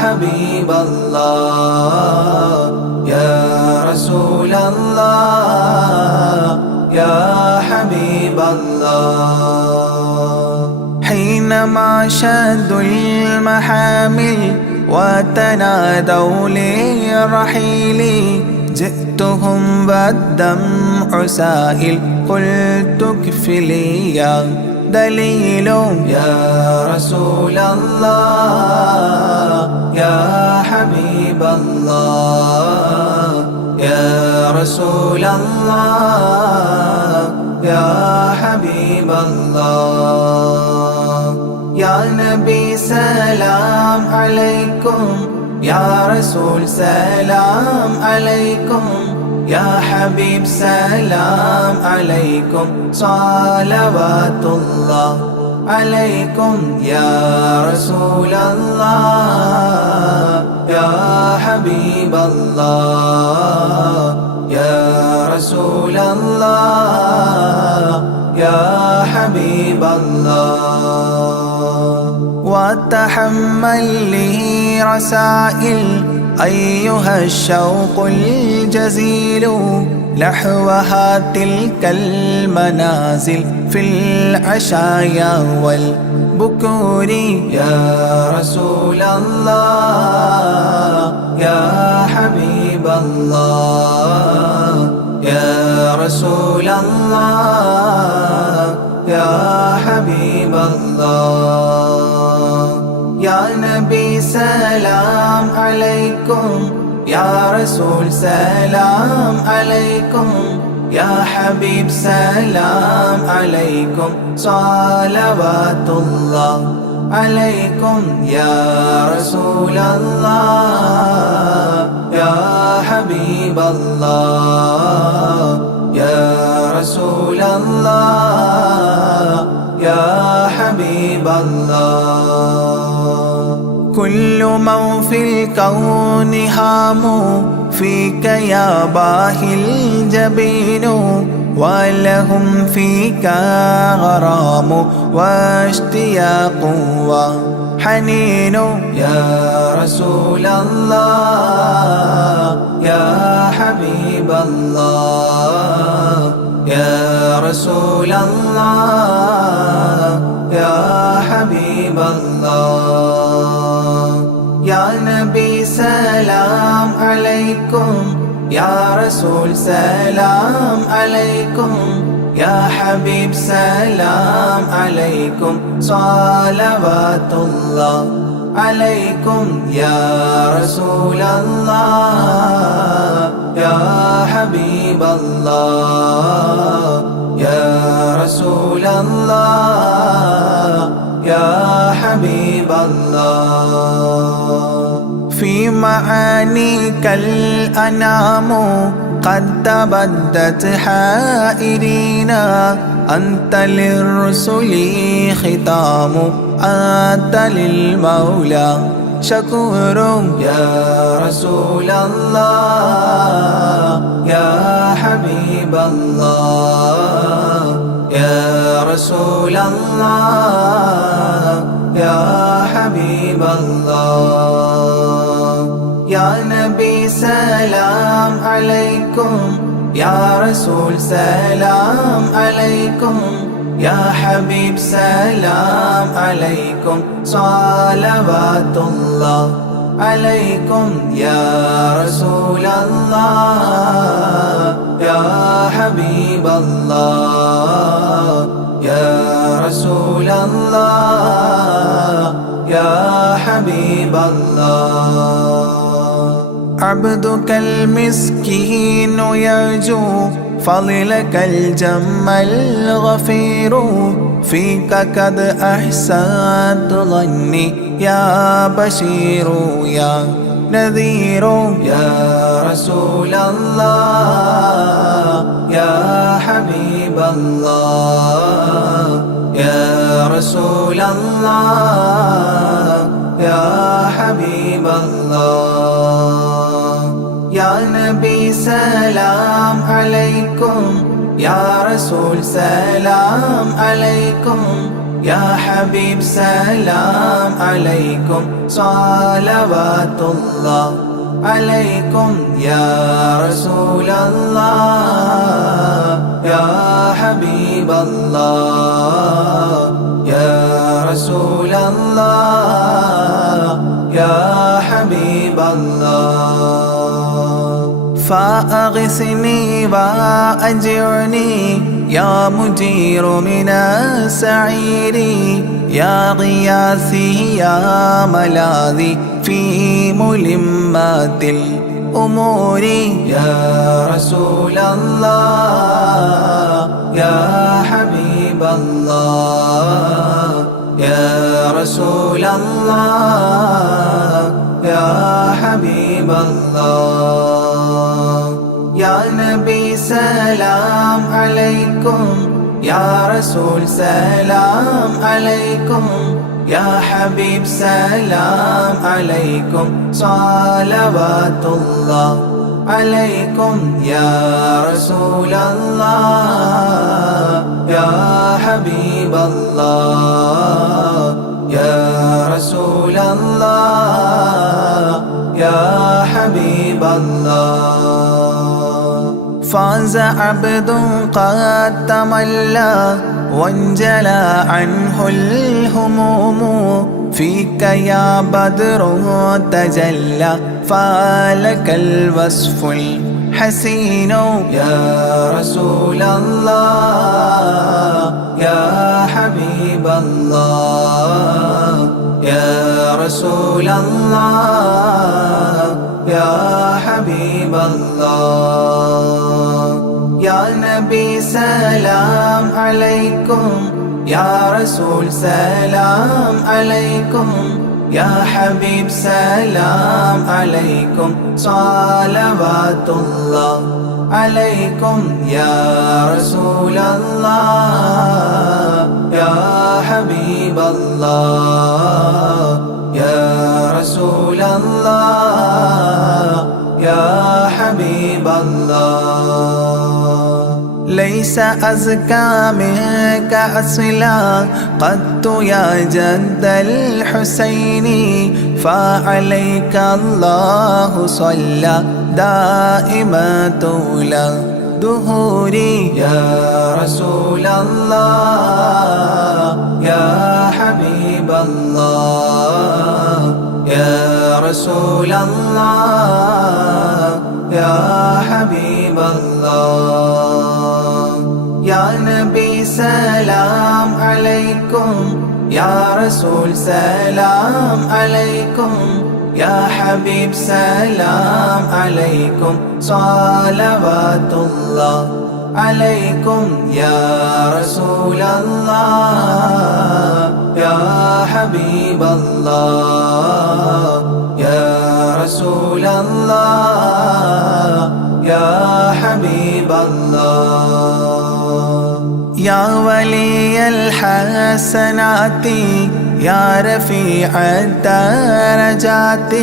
حبيب الله يا رسول الله يا حبيب الله. حينما شدوا المحامل وتنادوا لرحيلي جئتهم والدمع سائل قلت اكفلي يا دليل يا رسول الله يا حبيب الله يا رسول الله يا حبيب الله. يا نبي سلام عليكم يا رسول سلام عليكم يا حبيب سلام عليكم صلوات الله عليكم يا رسول الله يا حبيب الله يا رسول الله يا حبيب الله. وتحمل لي رسائل أيها الشوق الجزيل نحوها تلك المنازل في العشايا والبكور يا رسول الله يا حبيب الله يا رسول الله يا حبيب الله. يا نبي سلام عليكم يا رسول سلام عليكم يا حبيب سلام عليكم صلوات الله عليكم يا رسول الله يا حبيب الله يا رسول الله يا حبيب الله. كل من في الكون هام فيك يا باهي الجبين ولهم فيك غرام واشتياق وحنين يا رسول الله يا حبيب الله يا رسول الله يا حبيب الله. يا نبي سلام عليكم يا رسول سلام عليكم يا حبيب سلام عليكم صلوات الله عليكم يا رسول الله يا حبيب الله يا رسول الله يا حبيب الله. في معانيك الأنام قد تبدت حائرين أنت للرسل ختام أنت للمولى شكور يا رسول الله يا حبيب الله يا رسول الله يا حبيب الله. يا نبي سلام عليكم يا رسول سلام عليكم يا حبيب سلام عليكم صلوات الله عليكم يا رسول الله يا حبيب الله يا رسول الله يا حبيب الله عبدك المسكين يرجو فضلك الجم الغفير فيك قد أحسنت ظني يا بشير يا نذير يا رسول الله يا حبيب الله يا رسول الله يا حبيب الله يا نبي سلام عليكم يا رسول سلام عليكم يا حبيب سلام عليكم صلوات الله عليكم يا رسول الله يا حبيب الله يا رسول الله يا حبيب الله فأغثني وأجرني يا مجير من السعير يا غياثي يا ملاذي في ملمات الأمور يا رسول الله يا حبيب الله يا رسول الله يا حبيب الله يا نبي سلام عليكم يا رسول سلام عليكم يا حبيب سلام عليكم صلوات الله عليكم يا رسول الله يا حبيب الله يا رسول الله يا حبيب الله فاز عبد قد تملى وانجلى عنه الهموم فيك يا بدر تجلى فلك الوصف الحسين يا رسول الله يا حبيب الله يا رسول الله يا حبيب الله يا نبي سلام عليكم يا رسول سلام عليكم يا حبيب سلام عليكم صلوات الله عليكم يا رسول الله يا حبيب الله يا رسول الله يا حبيب الله ليس أزكى منك أصلا قدت يا جد الحسين فعليك الله صلى دائما طول دهوري يا رسول الله يا حبيب الله يا رسول الله يا حبيب الله يا نبي سلام عليكم يا رسول سلام عليكم يا حبيب سلام عليكم صلوات الله عليكم يا رسول الله يا حبيب الله يا رسول الله يا حبيب الله يا ولي الحسنات يا رفيع الدرجات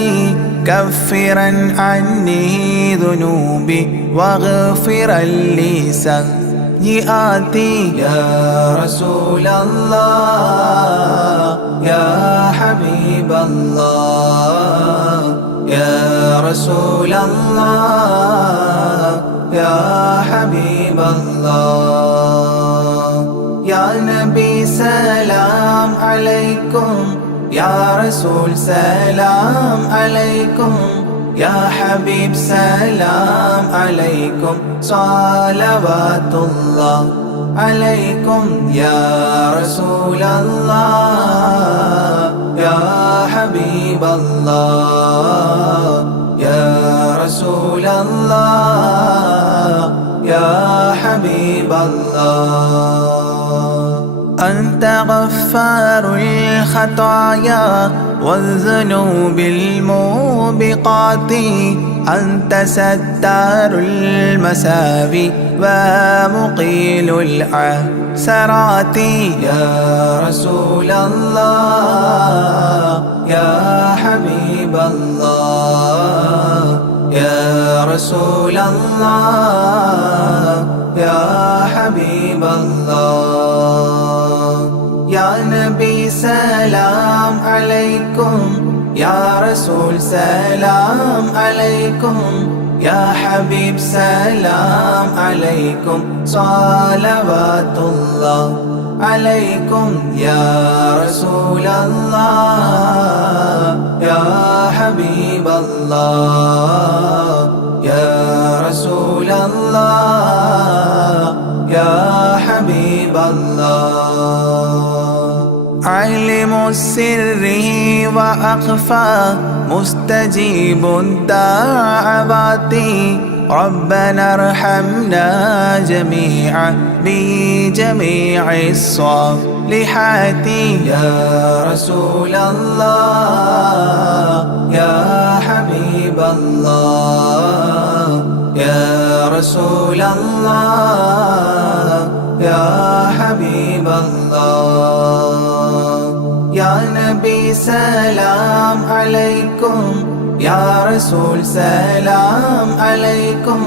كفرا عني ذنوبي واغفرا لي سيئاتي يا رسول الله يا حبيب الله يا رسول الله يا حبيب الله يا نبي سلام عليكم يا رسول سلام عليكم يا حبيب سلام عليكم صلوات الله عليكم يا رسول الله يا حبيب الله يا رسول الله يا حبيب الله أنت غفار الخطايا والذنوب الموبقات أنت ستار المساوي ومقيل العثرات يا رسول الله يا حبيب الله يا رسول الله يا حبيب الله يا نبي سلام عليكم يا رسول سلام عليكم يا حبيب سلام عليكم صلوات الله عليكم يا رسول الله يا حبيب الله يا رسول الله يا حبيب الله علم السر وأخفى مستجيب الدعوات ربنا ارحمنا جميعا بجميع الصالحات يا رسول الله يا حبيب الله يا رسول الله يا حبيب الله يا نبي سلام عليكم يا رسول سلام عليكم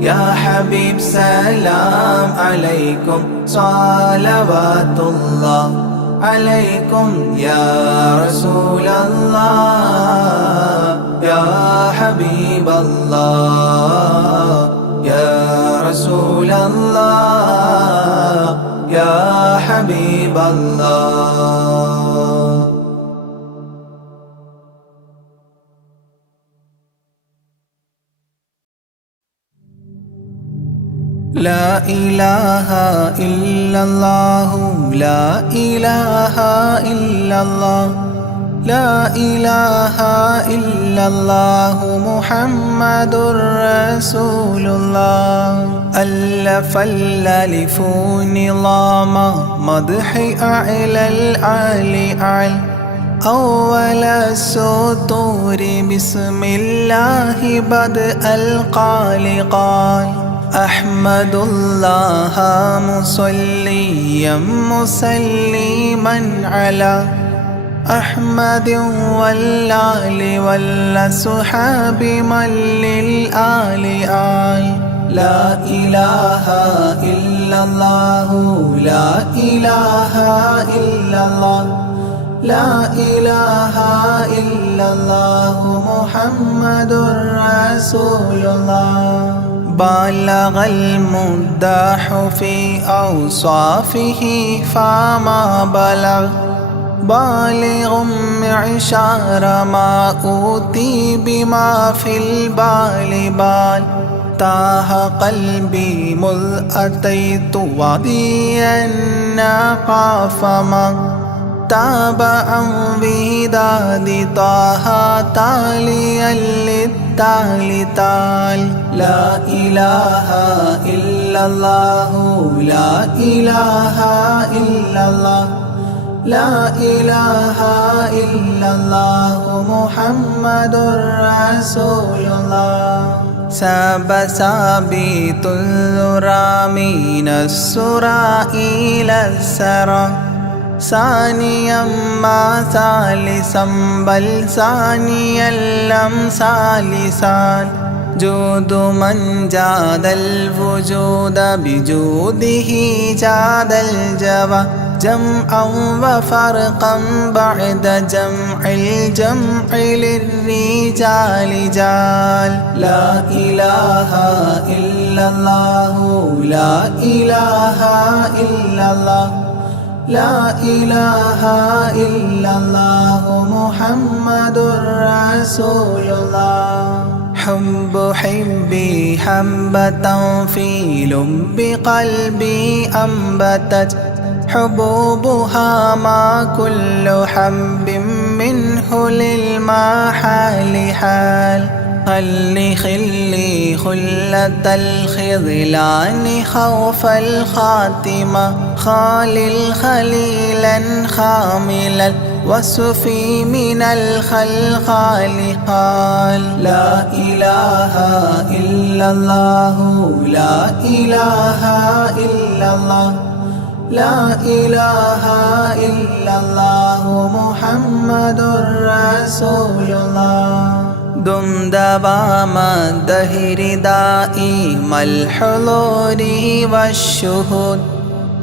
يا حبيب سلام عليكم صلوات الله عليكم يا رسول الله يا حبيب الله يا رسول الله يا حبيب الله لا إله إلا الله لا إله إلا الله لا إله إلا الله محمد رسول الله ألف الألف نظام مدح أعلى الأعلى أول السطور بسم الله بدء القال قال أحمد الله مصليا مسلما على أحمد والآل والصحاب من للآل آل لا إله إلا الله لا إله إلا الله لا إله إلا الله محمد رسول الله بلغ المداح في أوصافه فما بلغ بالغ معشار ما أوتي بما في البال بال تاه قلبي مذ أتيت واديا فما تابعا بهداد طه تاليا للتالي تال لا إله إلا الله لا إله إلا الله لا إله إلا الله محمد رسول الله ساب سابيت الذرى من السرى إلى السرى ثانيا ما ثالثا بل ثانيا لم ثالثان جود من جاد الوجود بجوده جاد الجوى جمعا وفرقا بعد جمع الجمع للرجال جال لا إله إلا الله لا إله إلا الله لا إله إلا الله محمد رسول الله حب حبي حبة في لب قلبي أنبتت حبوبها ما كل حب منه للمحال حال خلي خلة الخذلان خوف الخاتمة خالل خليلا خاملا وصفي من الخلقال قال لا إله إلا الله لا إله إلا الله لا إله إلا الله محمد رسول الله دم دوام الدهر دائم الحضور والشهود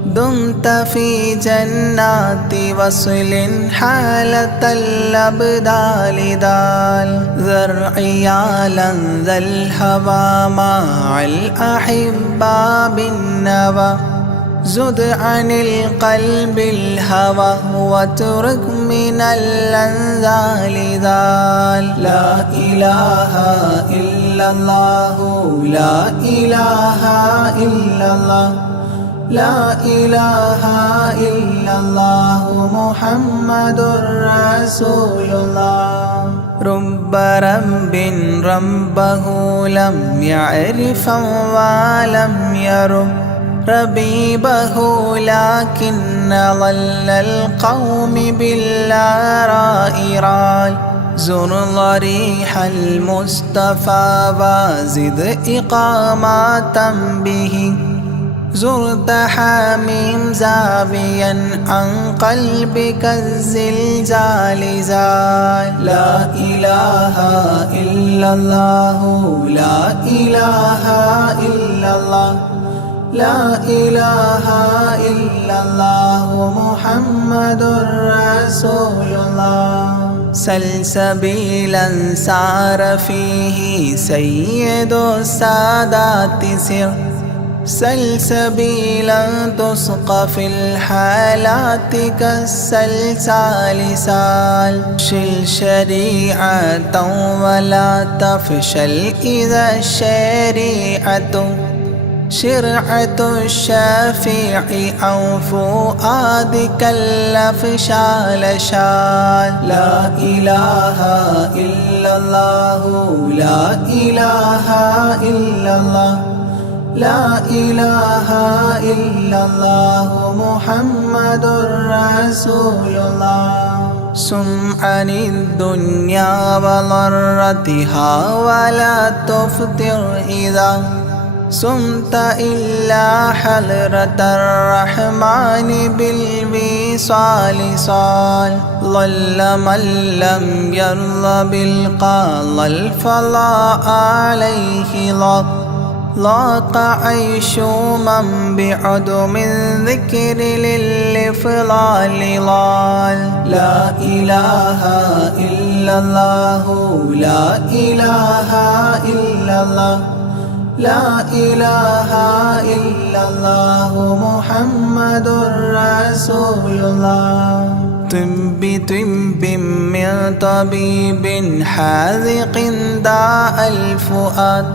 دمت في جنات وصل حالة الأبدال دال ذرعيالا ذا الهوى مع الأحبة بالنوى زد عن القلب الهوى واترك من الأنذال ذال لا إله إلا الله لا إله إلا الله لا إله إلا الله محمد رسول الله رب رب ربه لم يعرف ولم يرب ربيبه لكن ظل القوم بالآراء رال زر ضريح المصطفى وزد إقامة به زرت حاميم زاويا عن قلبك الزلزال زال لا إله إلا الله لا إله إلا الله لا إله إلا الله محمد رسول الله سلسبيلا سار فيه سيد السادات سر سلسبيلا تسقى في الحالات كالسلسال سال شل شريعة ولا تفشل إذا الشريعة شرعة الشافع أو فؤادك الأفشال شال لا إله إلا الله لا إله إلا الله لا إله إلا الله محمد رسول الله سم عن الدنيا وضرتها ولا تفطر إذا سمت إلا حضرة الرحمن بالوصال صال ظل من لم يرضى بالقضاء الفضاء عليه ضاق عيش من بعدم الذكر للإفضال ضال لا إله إلا الله لا إله إلا الله لا إله إلا الله محمد رسول الله طب من طبيب حاذق داء الفؤاد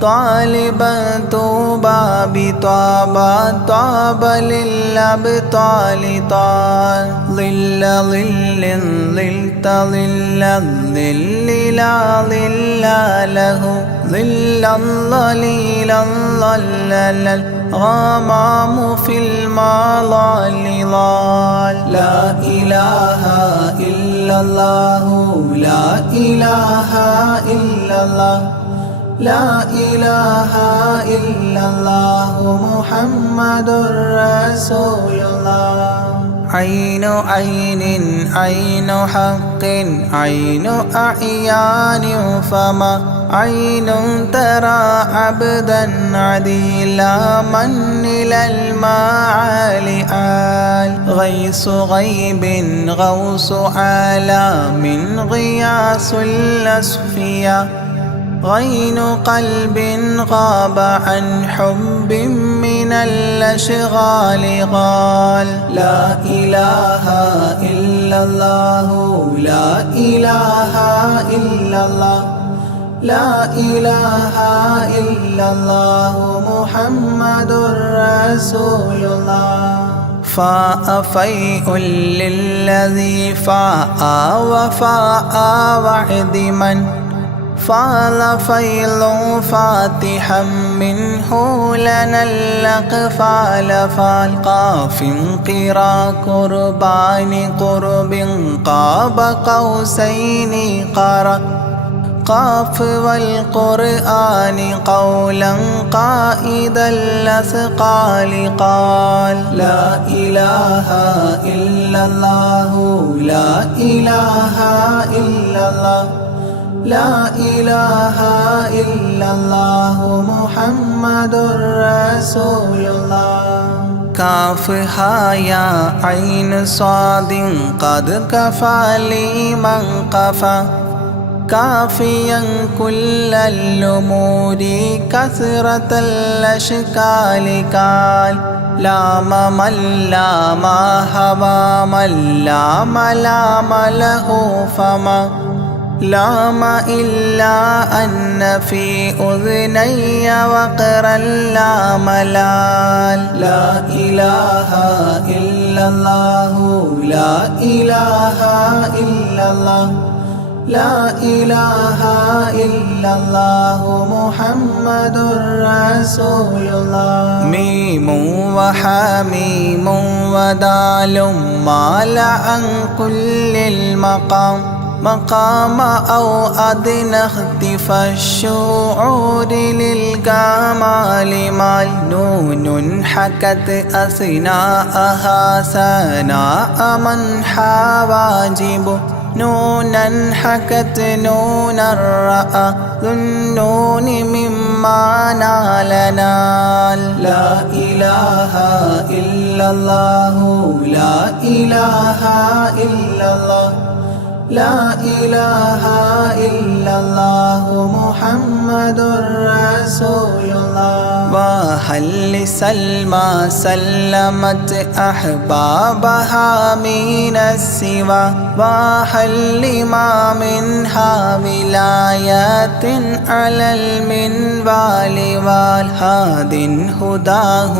طالبا طوبى بطابى طاب للأبطال طال ظل ظلت ظل الظل لا ظل له ظل ظليل ظلل الغمام في المظال ضال لا إله إلا الله لا إله إلا الله لا إله إلا الله محمد رسول الله عين عين عين حق عين أعيان فما عين ترى عبدا عديلا من إلى المعالي آل غيث غيب غوص عالم غياس الأصفياء غين قلب غاب عن حب من من الأشغال قال لا إله إلا الله لا إله إلا الله لا إله إلا الله محمد رسول الله فاء فيء للذي فاء وفاء وعد من فاض فيض فاتحا منه لنا الأقفال فالقاف قرا قربان قرب قاب قوسين قرأ قاف والقرآن قولا قائد الأثقال قال لا إله إلا الله لا إله إلا الله لا إله إلا الله محمد رسول الله كافها يا عين صاد قد كفى لي من قفى كافيا كل الأمور كثرة الأشكال قال لام من لام هوى من لام لام له فما لام إلا أن في أذني وقرا لا ملال لا إله إلا الله لا إله إلا الله لا إله إلا الله محمد رسول الله ميم وحميم ودال مال عن كل المقام مقام أو أدنى اختفى الشعور للكمال مال نون حكت أثناءها ثناء من حواجبه نونا حكت نون الرأى ذو النون مما نال نال لا إله إلا الله لا إله إلا الله لا إله إلا الله محمد رسول الله وهل سلمى سلمت أحبابها من السوى وهل لما منها ولايات على المنوال والهاد هداه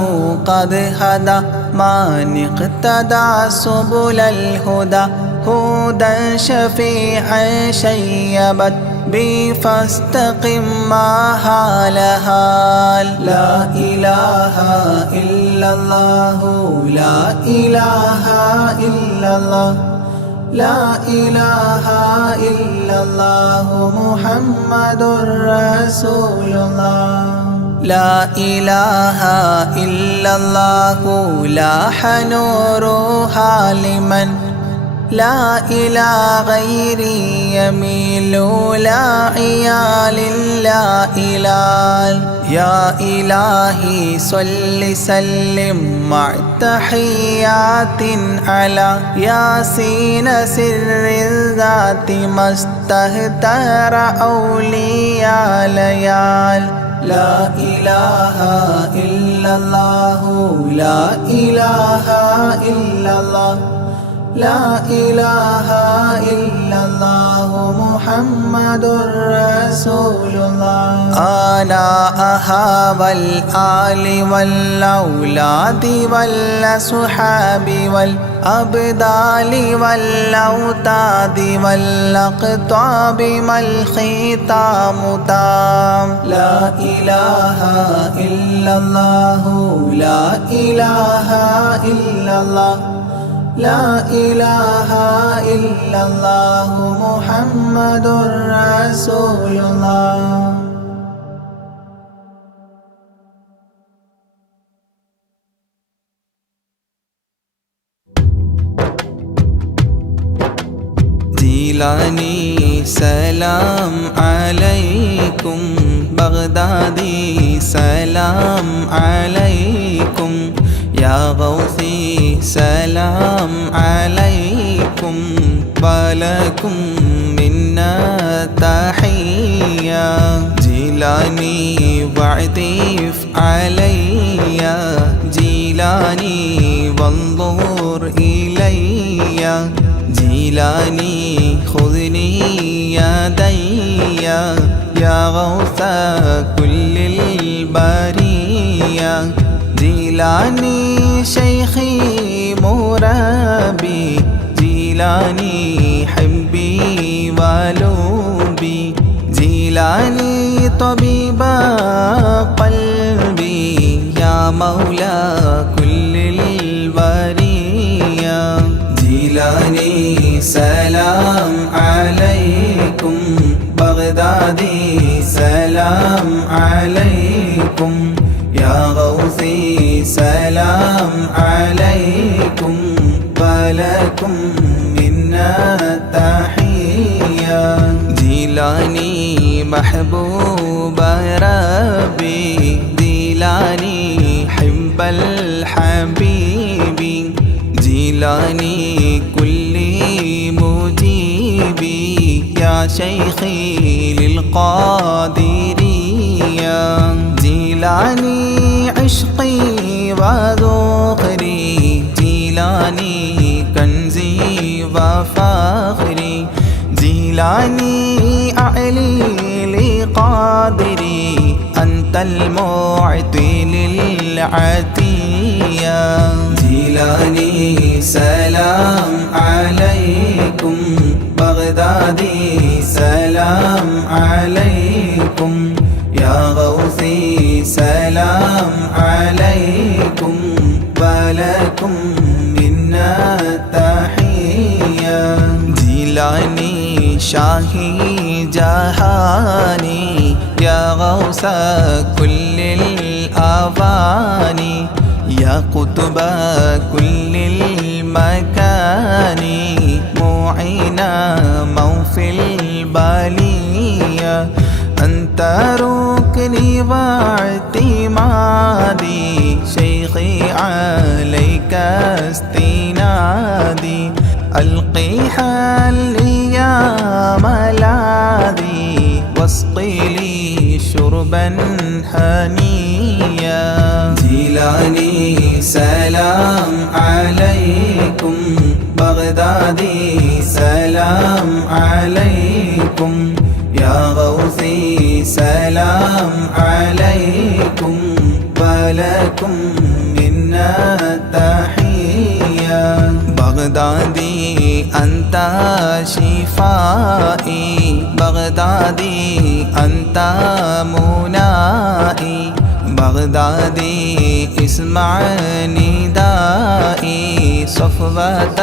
قد هدى من اقتدى سبل الهدى هدى شفيعا شيبت بي فاستقم ما هال هال لا إله إلا الله لا إله إلا الله لا إله إلا الله محمد رسول الله لا إله إلا الله لاح نورها لمن لا إلى غيري يميل لا عيال لا إلال يا إلهي صل سلم مع تحيات على ياسين سر الذات ما استهتر أولياء ليال لا إله إلا الله لا إله إلا الله لا إله إلا الله محمد رسول الله آناءها والآل والأولاد والأصحاب والأبدال والأوتاد والأقطاب ما الختام تام لا إله إلا الله لا إله إلا الله لا إله إلا الله محمد رسول الله جيلاني سلام عليكم بغدادي سلام عليكم يا غوثي سلام عليكم ولكم منا تحية جيلاني واعطف علي جيلاني وانظر إلي جيلاني خذني يدي يا غوث كل البرية جيلاني شيخي مرابي جيلاني حبي ولوبي جيلاني طبيب قلبي يا مولى كل البرية جيلاني سلام عليكم بغدادي سلام عليكم يا غوثي سلام عليكم ولكم منا تحية جيلاني محبوب ربي جيلاني حب الحبيب جيلاني كل مجيبي يا شيخي للقادرية جيلاني عشقي وذخري جيلاني كنزي وفخري جيلاني أعلي لقادري أنت المعطي للعطية جيلاني سلام عليكم بغدادي سلام عليكم يا غوثي سلام عليكم ولكم منا تحية جيلاني شاهي جهاني يا غوث كل الأواني يا قطب كل المكان معينا موفي البالية أنت ركني واعتمادي شيخي عليك استنادي ألقي حلي يا ملاذي واسقي لي شربا هنيا جيلاني سلام عليكم بغدادي سلام عليكم يا غوثي سلام عليكم ولكم منا تحية بغدادي أنت شفائي بغدادي أنت منائي بغدادي اسمع ندائي صفوة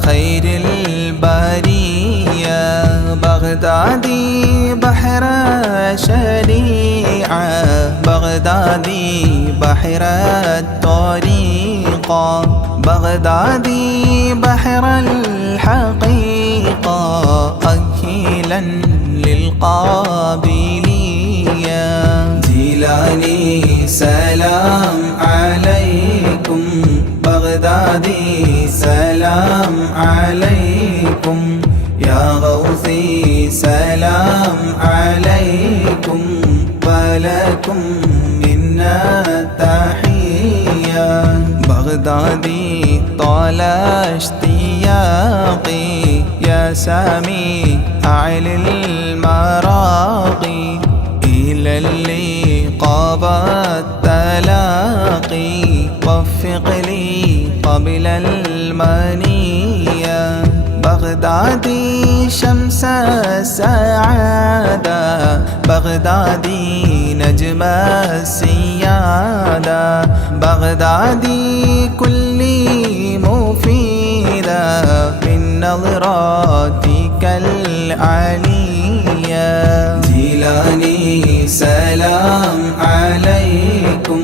خير البرية بغدادي بحر شريعة بغدادي بحر الطريقة بغدادي بحر الحقيقة أكيلا للقابلية جيلاني سلام عليكم بغدادي سلام عليكم يا غوثي سلام عليكم ولكم منا تحية بغدادي طال اشتياقي يا سامي أعلى المراقي إلى اللقاء والتلاقي وفق لي قبل المنية بغدادي شمس السعادة بغدادي نجم السيادة بغدادي كل مفيدة من نظراتك العلية جيلاني سلام عليكم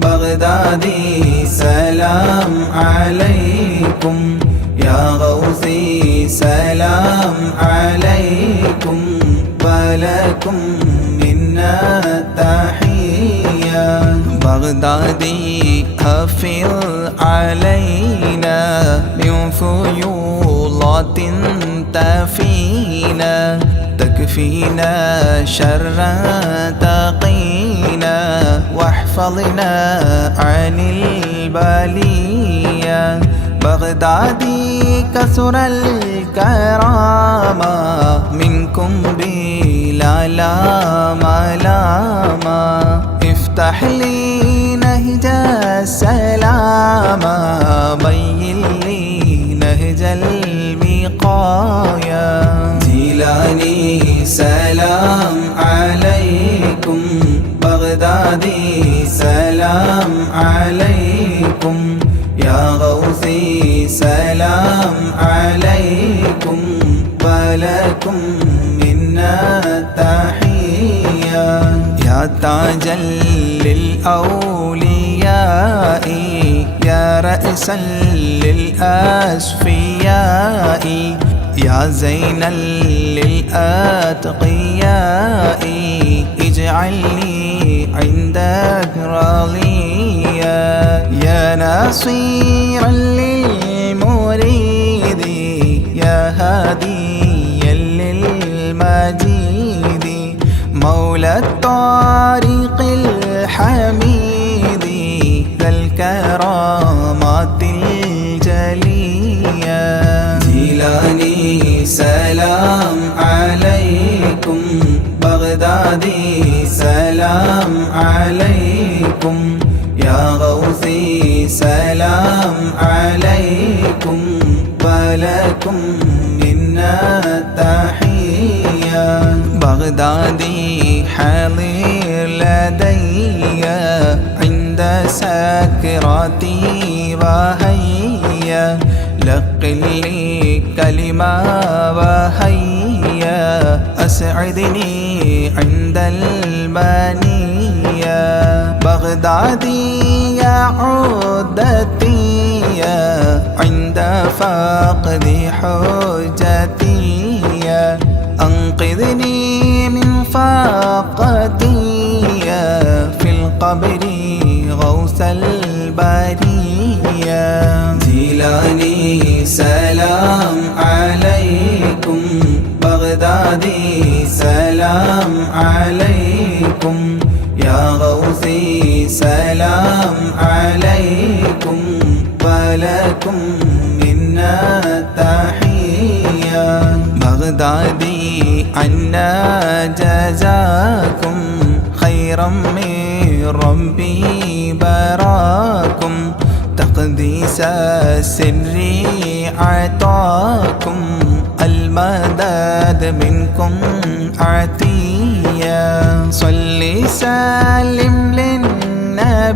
بغدادي سلام عليكم يا غوثي سلام عليكم ولكم منا تحية بغدادي حفظ علينا من فيوضات تفينا تكفي فينا شرا تقينا واحفظنا عن البلية بغدادي كثر الكرامة منكم بلا ملاما افتح لي نهج السلامة بين لي نهج الوقاية جيلاني سلام عليكم بغدادي سلام عليكم يا غوثي سلام عليكم ولكم منا تحية يا تاجا للأولياء يا رأسا للأصفياء يا زينا للأتقياء اجعلني عندك راضيا يا ناصيرا للمريد يا هاديا للمجيد مولى الطريق الحميد ذا الكرامات الجلية جيلاني سلام عليكم بغدادي سلام عليكم يا غوثي سلام عليكم ولكم منا تحية بغدادي حاضر لدي عند سكراتي وهيا لقل لي كلمة وهيا أسعدني عند المنية بغدادي يا عودتي عند فقد حجتي أنقذني من فاقتي في القبر غوث البرية جيلاني سلام عليكم بغدادي سلام عليكم يا غوثي سلام عليكم ولكم منا تحية بغدادي عنا جزاكم خيرا من ربي براكم تقديس السر عطاكم المدد منكم عطية صلي سلم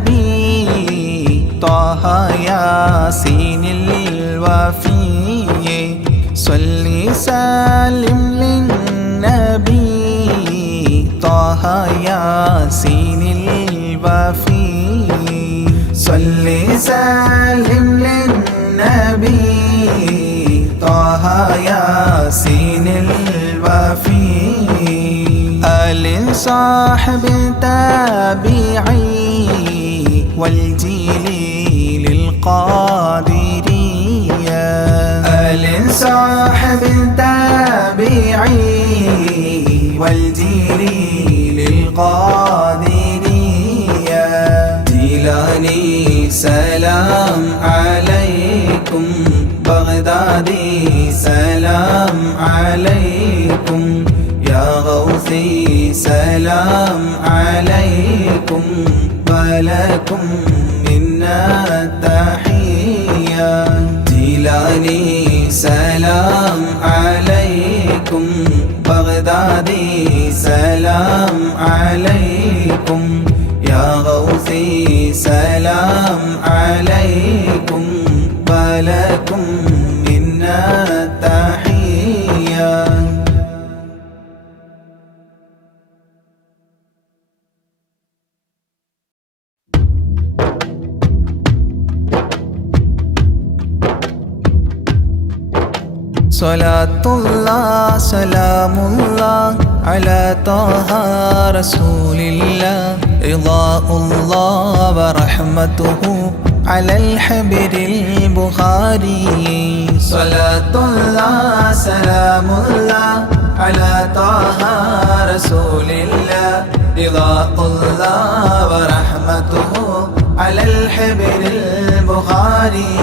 للنبي طه ياسين الوفي صلي سلم للنبي طه ياسين الوفي صلي سلم للنبي طه ياسين الوفي آل صاحب تابعي والجيل للقادرية آل صاحب تابعي والجيل للقادرية جيلاني سلام عليكم بغدادي سلام عليكم يا غوثي سلام عليكم ولكم منا تحية جيلاني سلام عليكم بغدادي سلام عليكم يا غوثي سلام عليكم ولكم منا تحية صلاة الله سلام الله على طه رسول الله رضاء الله ورحمته على الحبر البخاري صلاة الله سلام الله على طه رسول الله رضا الله ورحمته على الحبر البخاري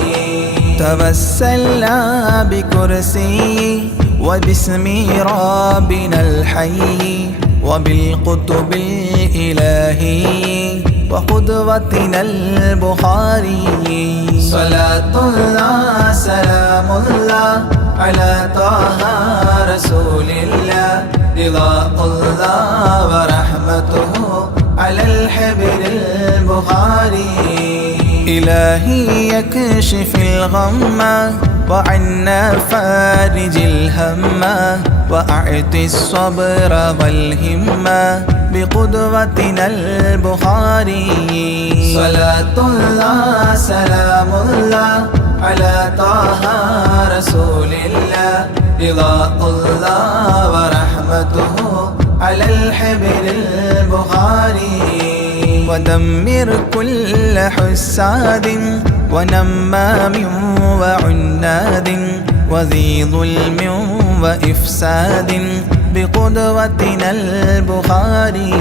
توسلنا بكرسي وباسم ربنا الحي وبالقطب الإلهي وقدوتنا البخاري صلاة الله سلام الله على طه رسول الله رضا الله ورحمته على الحبر البخاري إلهي يكشف الغم وعنا فارج الهم وأعط الصبر والهمة بقدوتنا البخاري صلاة الله سلام الله على طه رسول الله رضا الله ورحمته على الحبر البخاري ودمر كل حساد ونمام وعناد وذي ظلم وإفساد بقدوتنا البخاري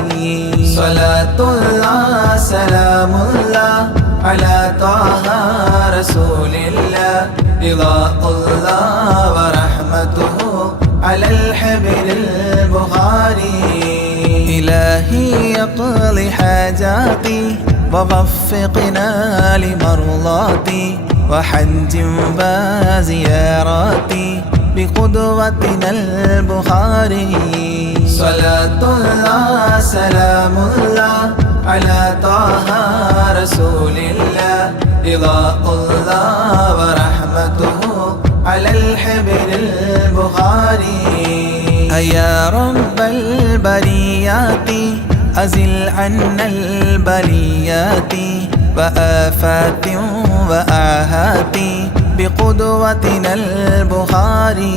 صلاة الله سلام الله على طه رسول الله رضا الله ورحمته على الحبر البخاري إلهي يقضي حاجاتي ووفقنا لمرضاتي وحج وزياراتي بقدوتنا البخاري صلاة الله سلام الله على طه رسول الله رضا الله ورحمته على الحبر البخاري يا رب البريات أزل عنا البليات وآفات وآهات بقدوتنا البخاري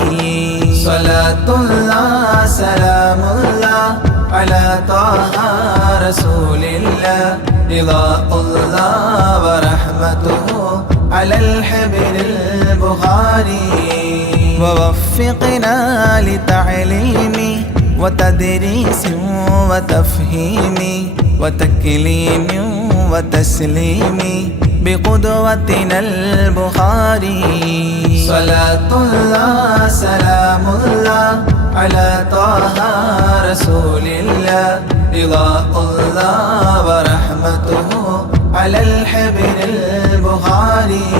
صلاة الله سلام الله على طه رسول الله رضا الله ورحمته على الحبر البخاري ووفقنا لتعليم وتدريس وتفهيم وتكليم وتسليم بقدوتنا البخاري صلاة الله سلام الله على طه رسول الله رضا الله ورحمته على الحبر البخاري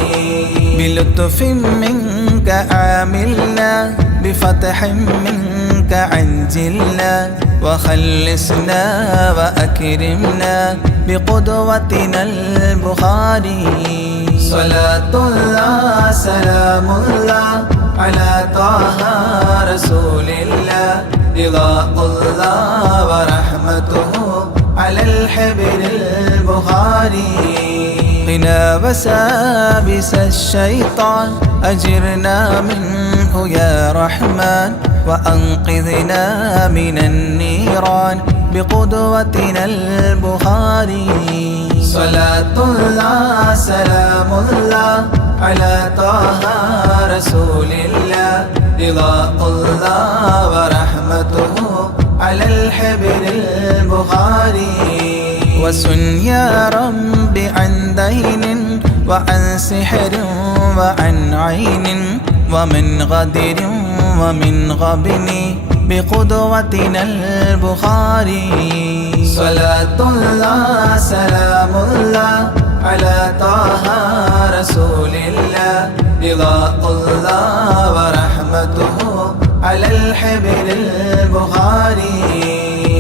بلطف منك عاملنا بفتح منك عجلنا وخلصنا وأكرمنا بقدوتنا البخاري صلاة الله سلام الله على طه رسول الله رضا الله ورحمته على الحبر البخاري قنا وسابس الشيطان أجرنا منه يا رحمن وأنقذنا من النيران بقدوتنا البخاري صلاة الله سلام الله على طه رسول الله رضا الله ورحمته على الحبر البخاري وسن يا رب عن دين وعن سحر وعن عين ومن غدر ومن غبن بقدوتنا البخاري صلاة الله سلام الله على طه رسول الله رضا الله ورحمته على الحبر البخاري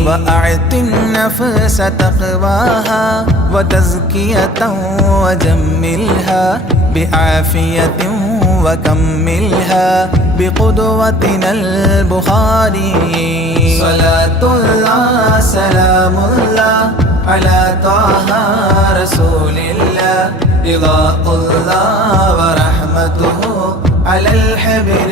وأعط النفس تقواها وتزكية وجملها بعافية وكملها بقدوتنا البخاري صلاة الله سلام الله على طه رسول الله رضا الله ورحمته على الحبر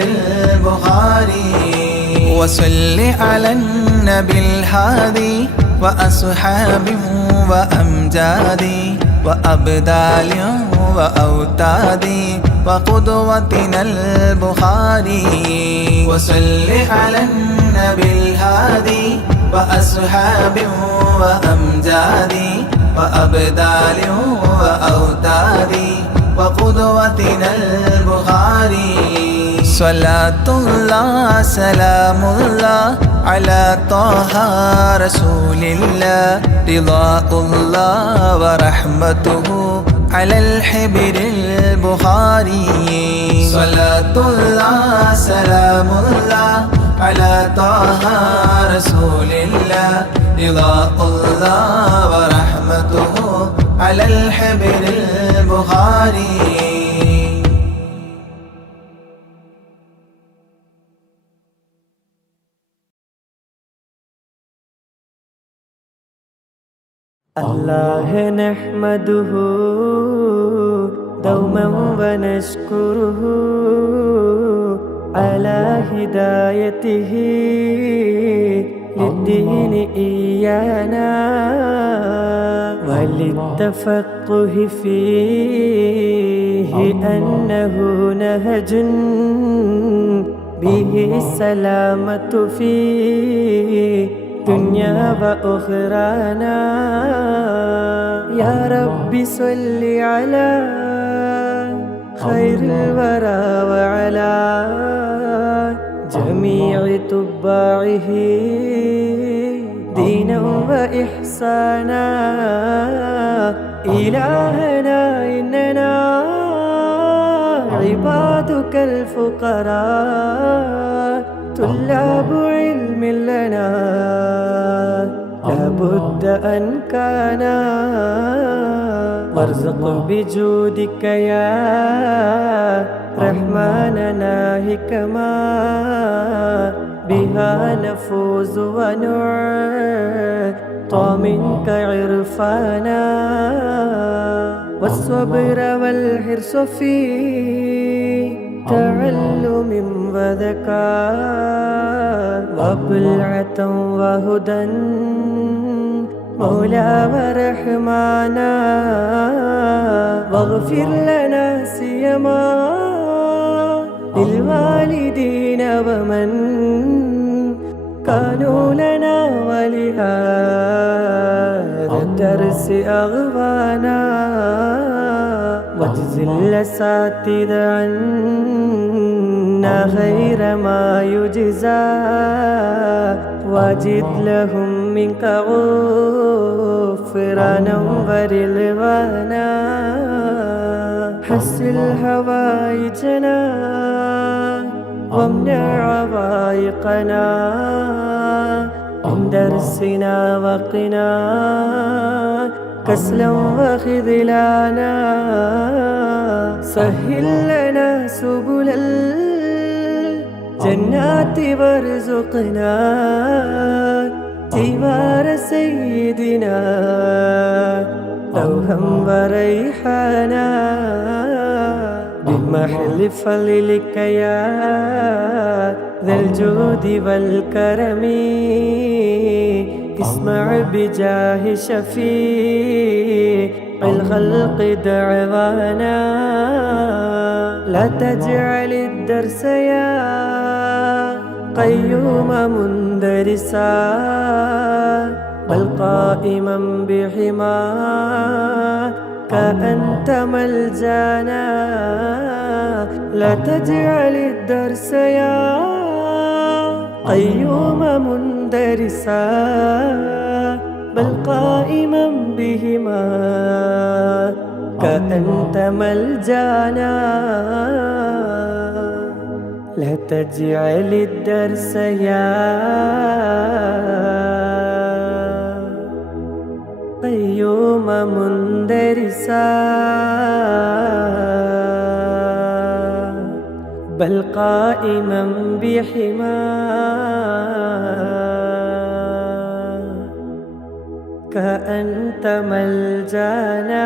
البخاري وصل على النبي الهادي وأصحاب وأمجاد وأبدال وأوتاد وقدوتنا البخاري وصل على النبي الهادي وأصحاب وأمجاد وأبدال وأوتاد وقدوتنا البخاري صلاة الله سلام الله على طه رسول الله رضاء الله ورحمته على الحبر البخاري صلاة الله سلام الله على طه رسول الله رضاء الله ورحمته على الحبر البخاري الله نحمده دوما ونشكره على هدايته للدين إيانا وللتفقه فيه أنه نهج به السلامة فيه دنيا وأخرانا يا رب صل على خير الورى وعلى جميع تباعه دينا وإحسانا إلهنا إننا عبادك الفقراء طلاب علم لنا لابد أن كان وارزق بجودك يا رحمننا حكما بها نفوز ونعطى منك عرفانا والصبر والحرص في تعلم وذكاء وبلعة وهدى مولى ورحمانا واغفر لنا سيما للوالدين ومن كانوا لنا ولهذا الدرس أغوانا واجزل الأساتذة عنا خير ما يجزى واجد لهم منك غفرانا ورضوانا حسن هوائجنا وامنع عوائقنا من درسنا وقنا كسلا وخذلانا سهل لنا سبل الجنات وارزقنا جوار سيدنا روحا وريحانا بمحل فضلك يا ذا الجود والكرم اسمع بجاه شفيع الخلق دعوانا لا تجعل الدرس يا قيوم مندرسا بل قائما بحماك أنت ملجانا لا تجعل الدرس يا قيوم مندرسا بل قائما بهما كأنت ملجانا لا تجعل الدرس يا قيوم مندرسا بل قائما بحماك أنت ملجانا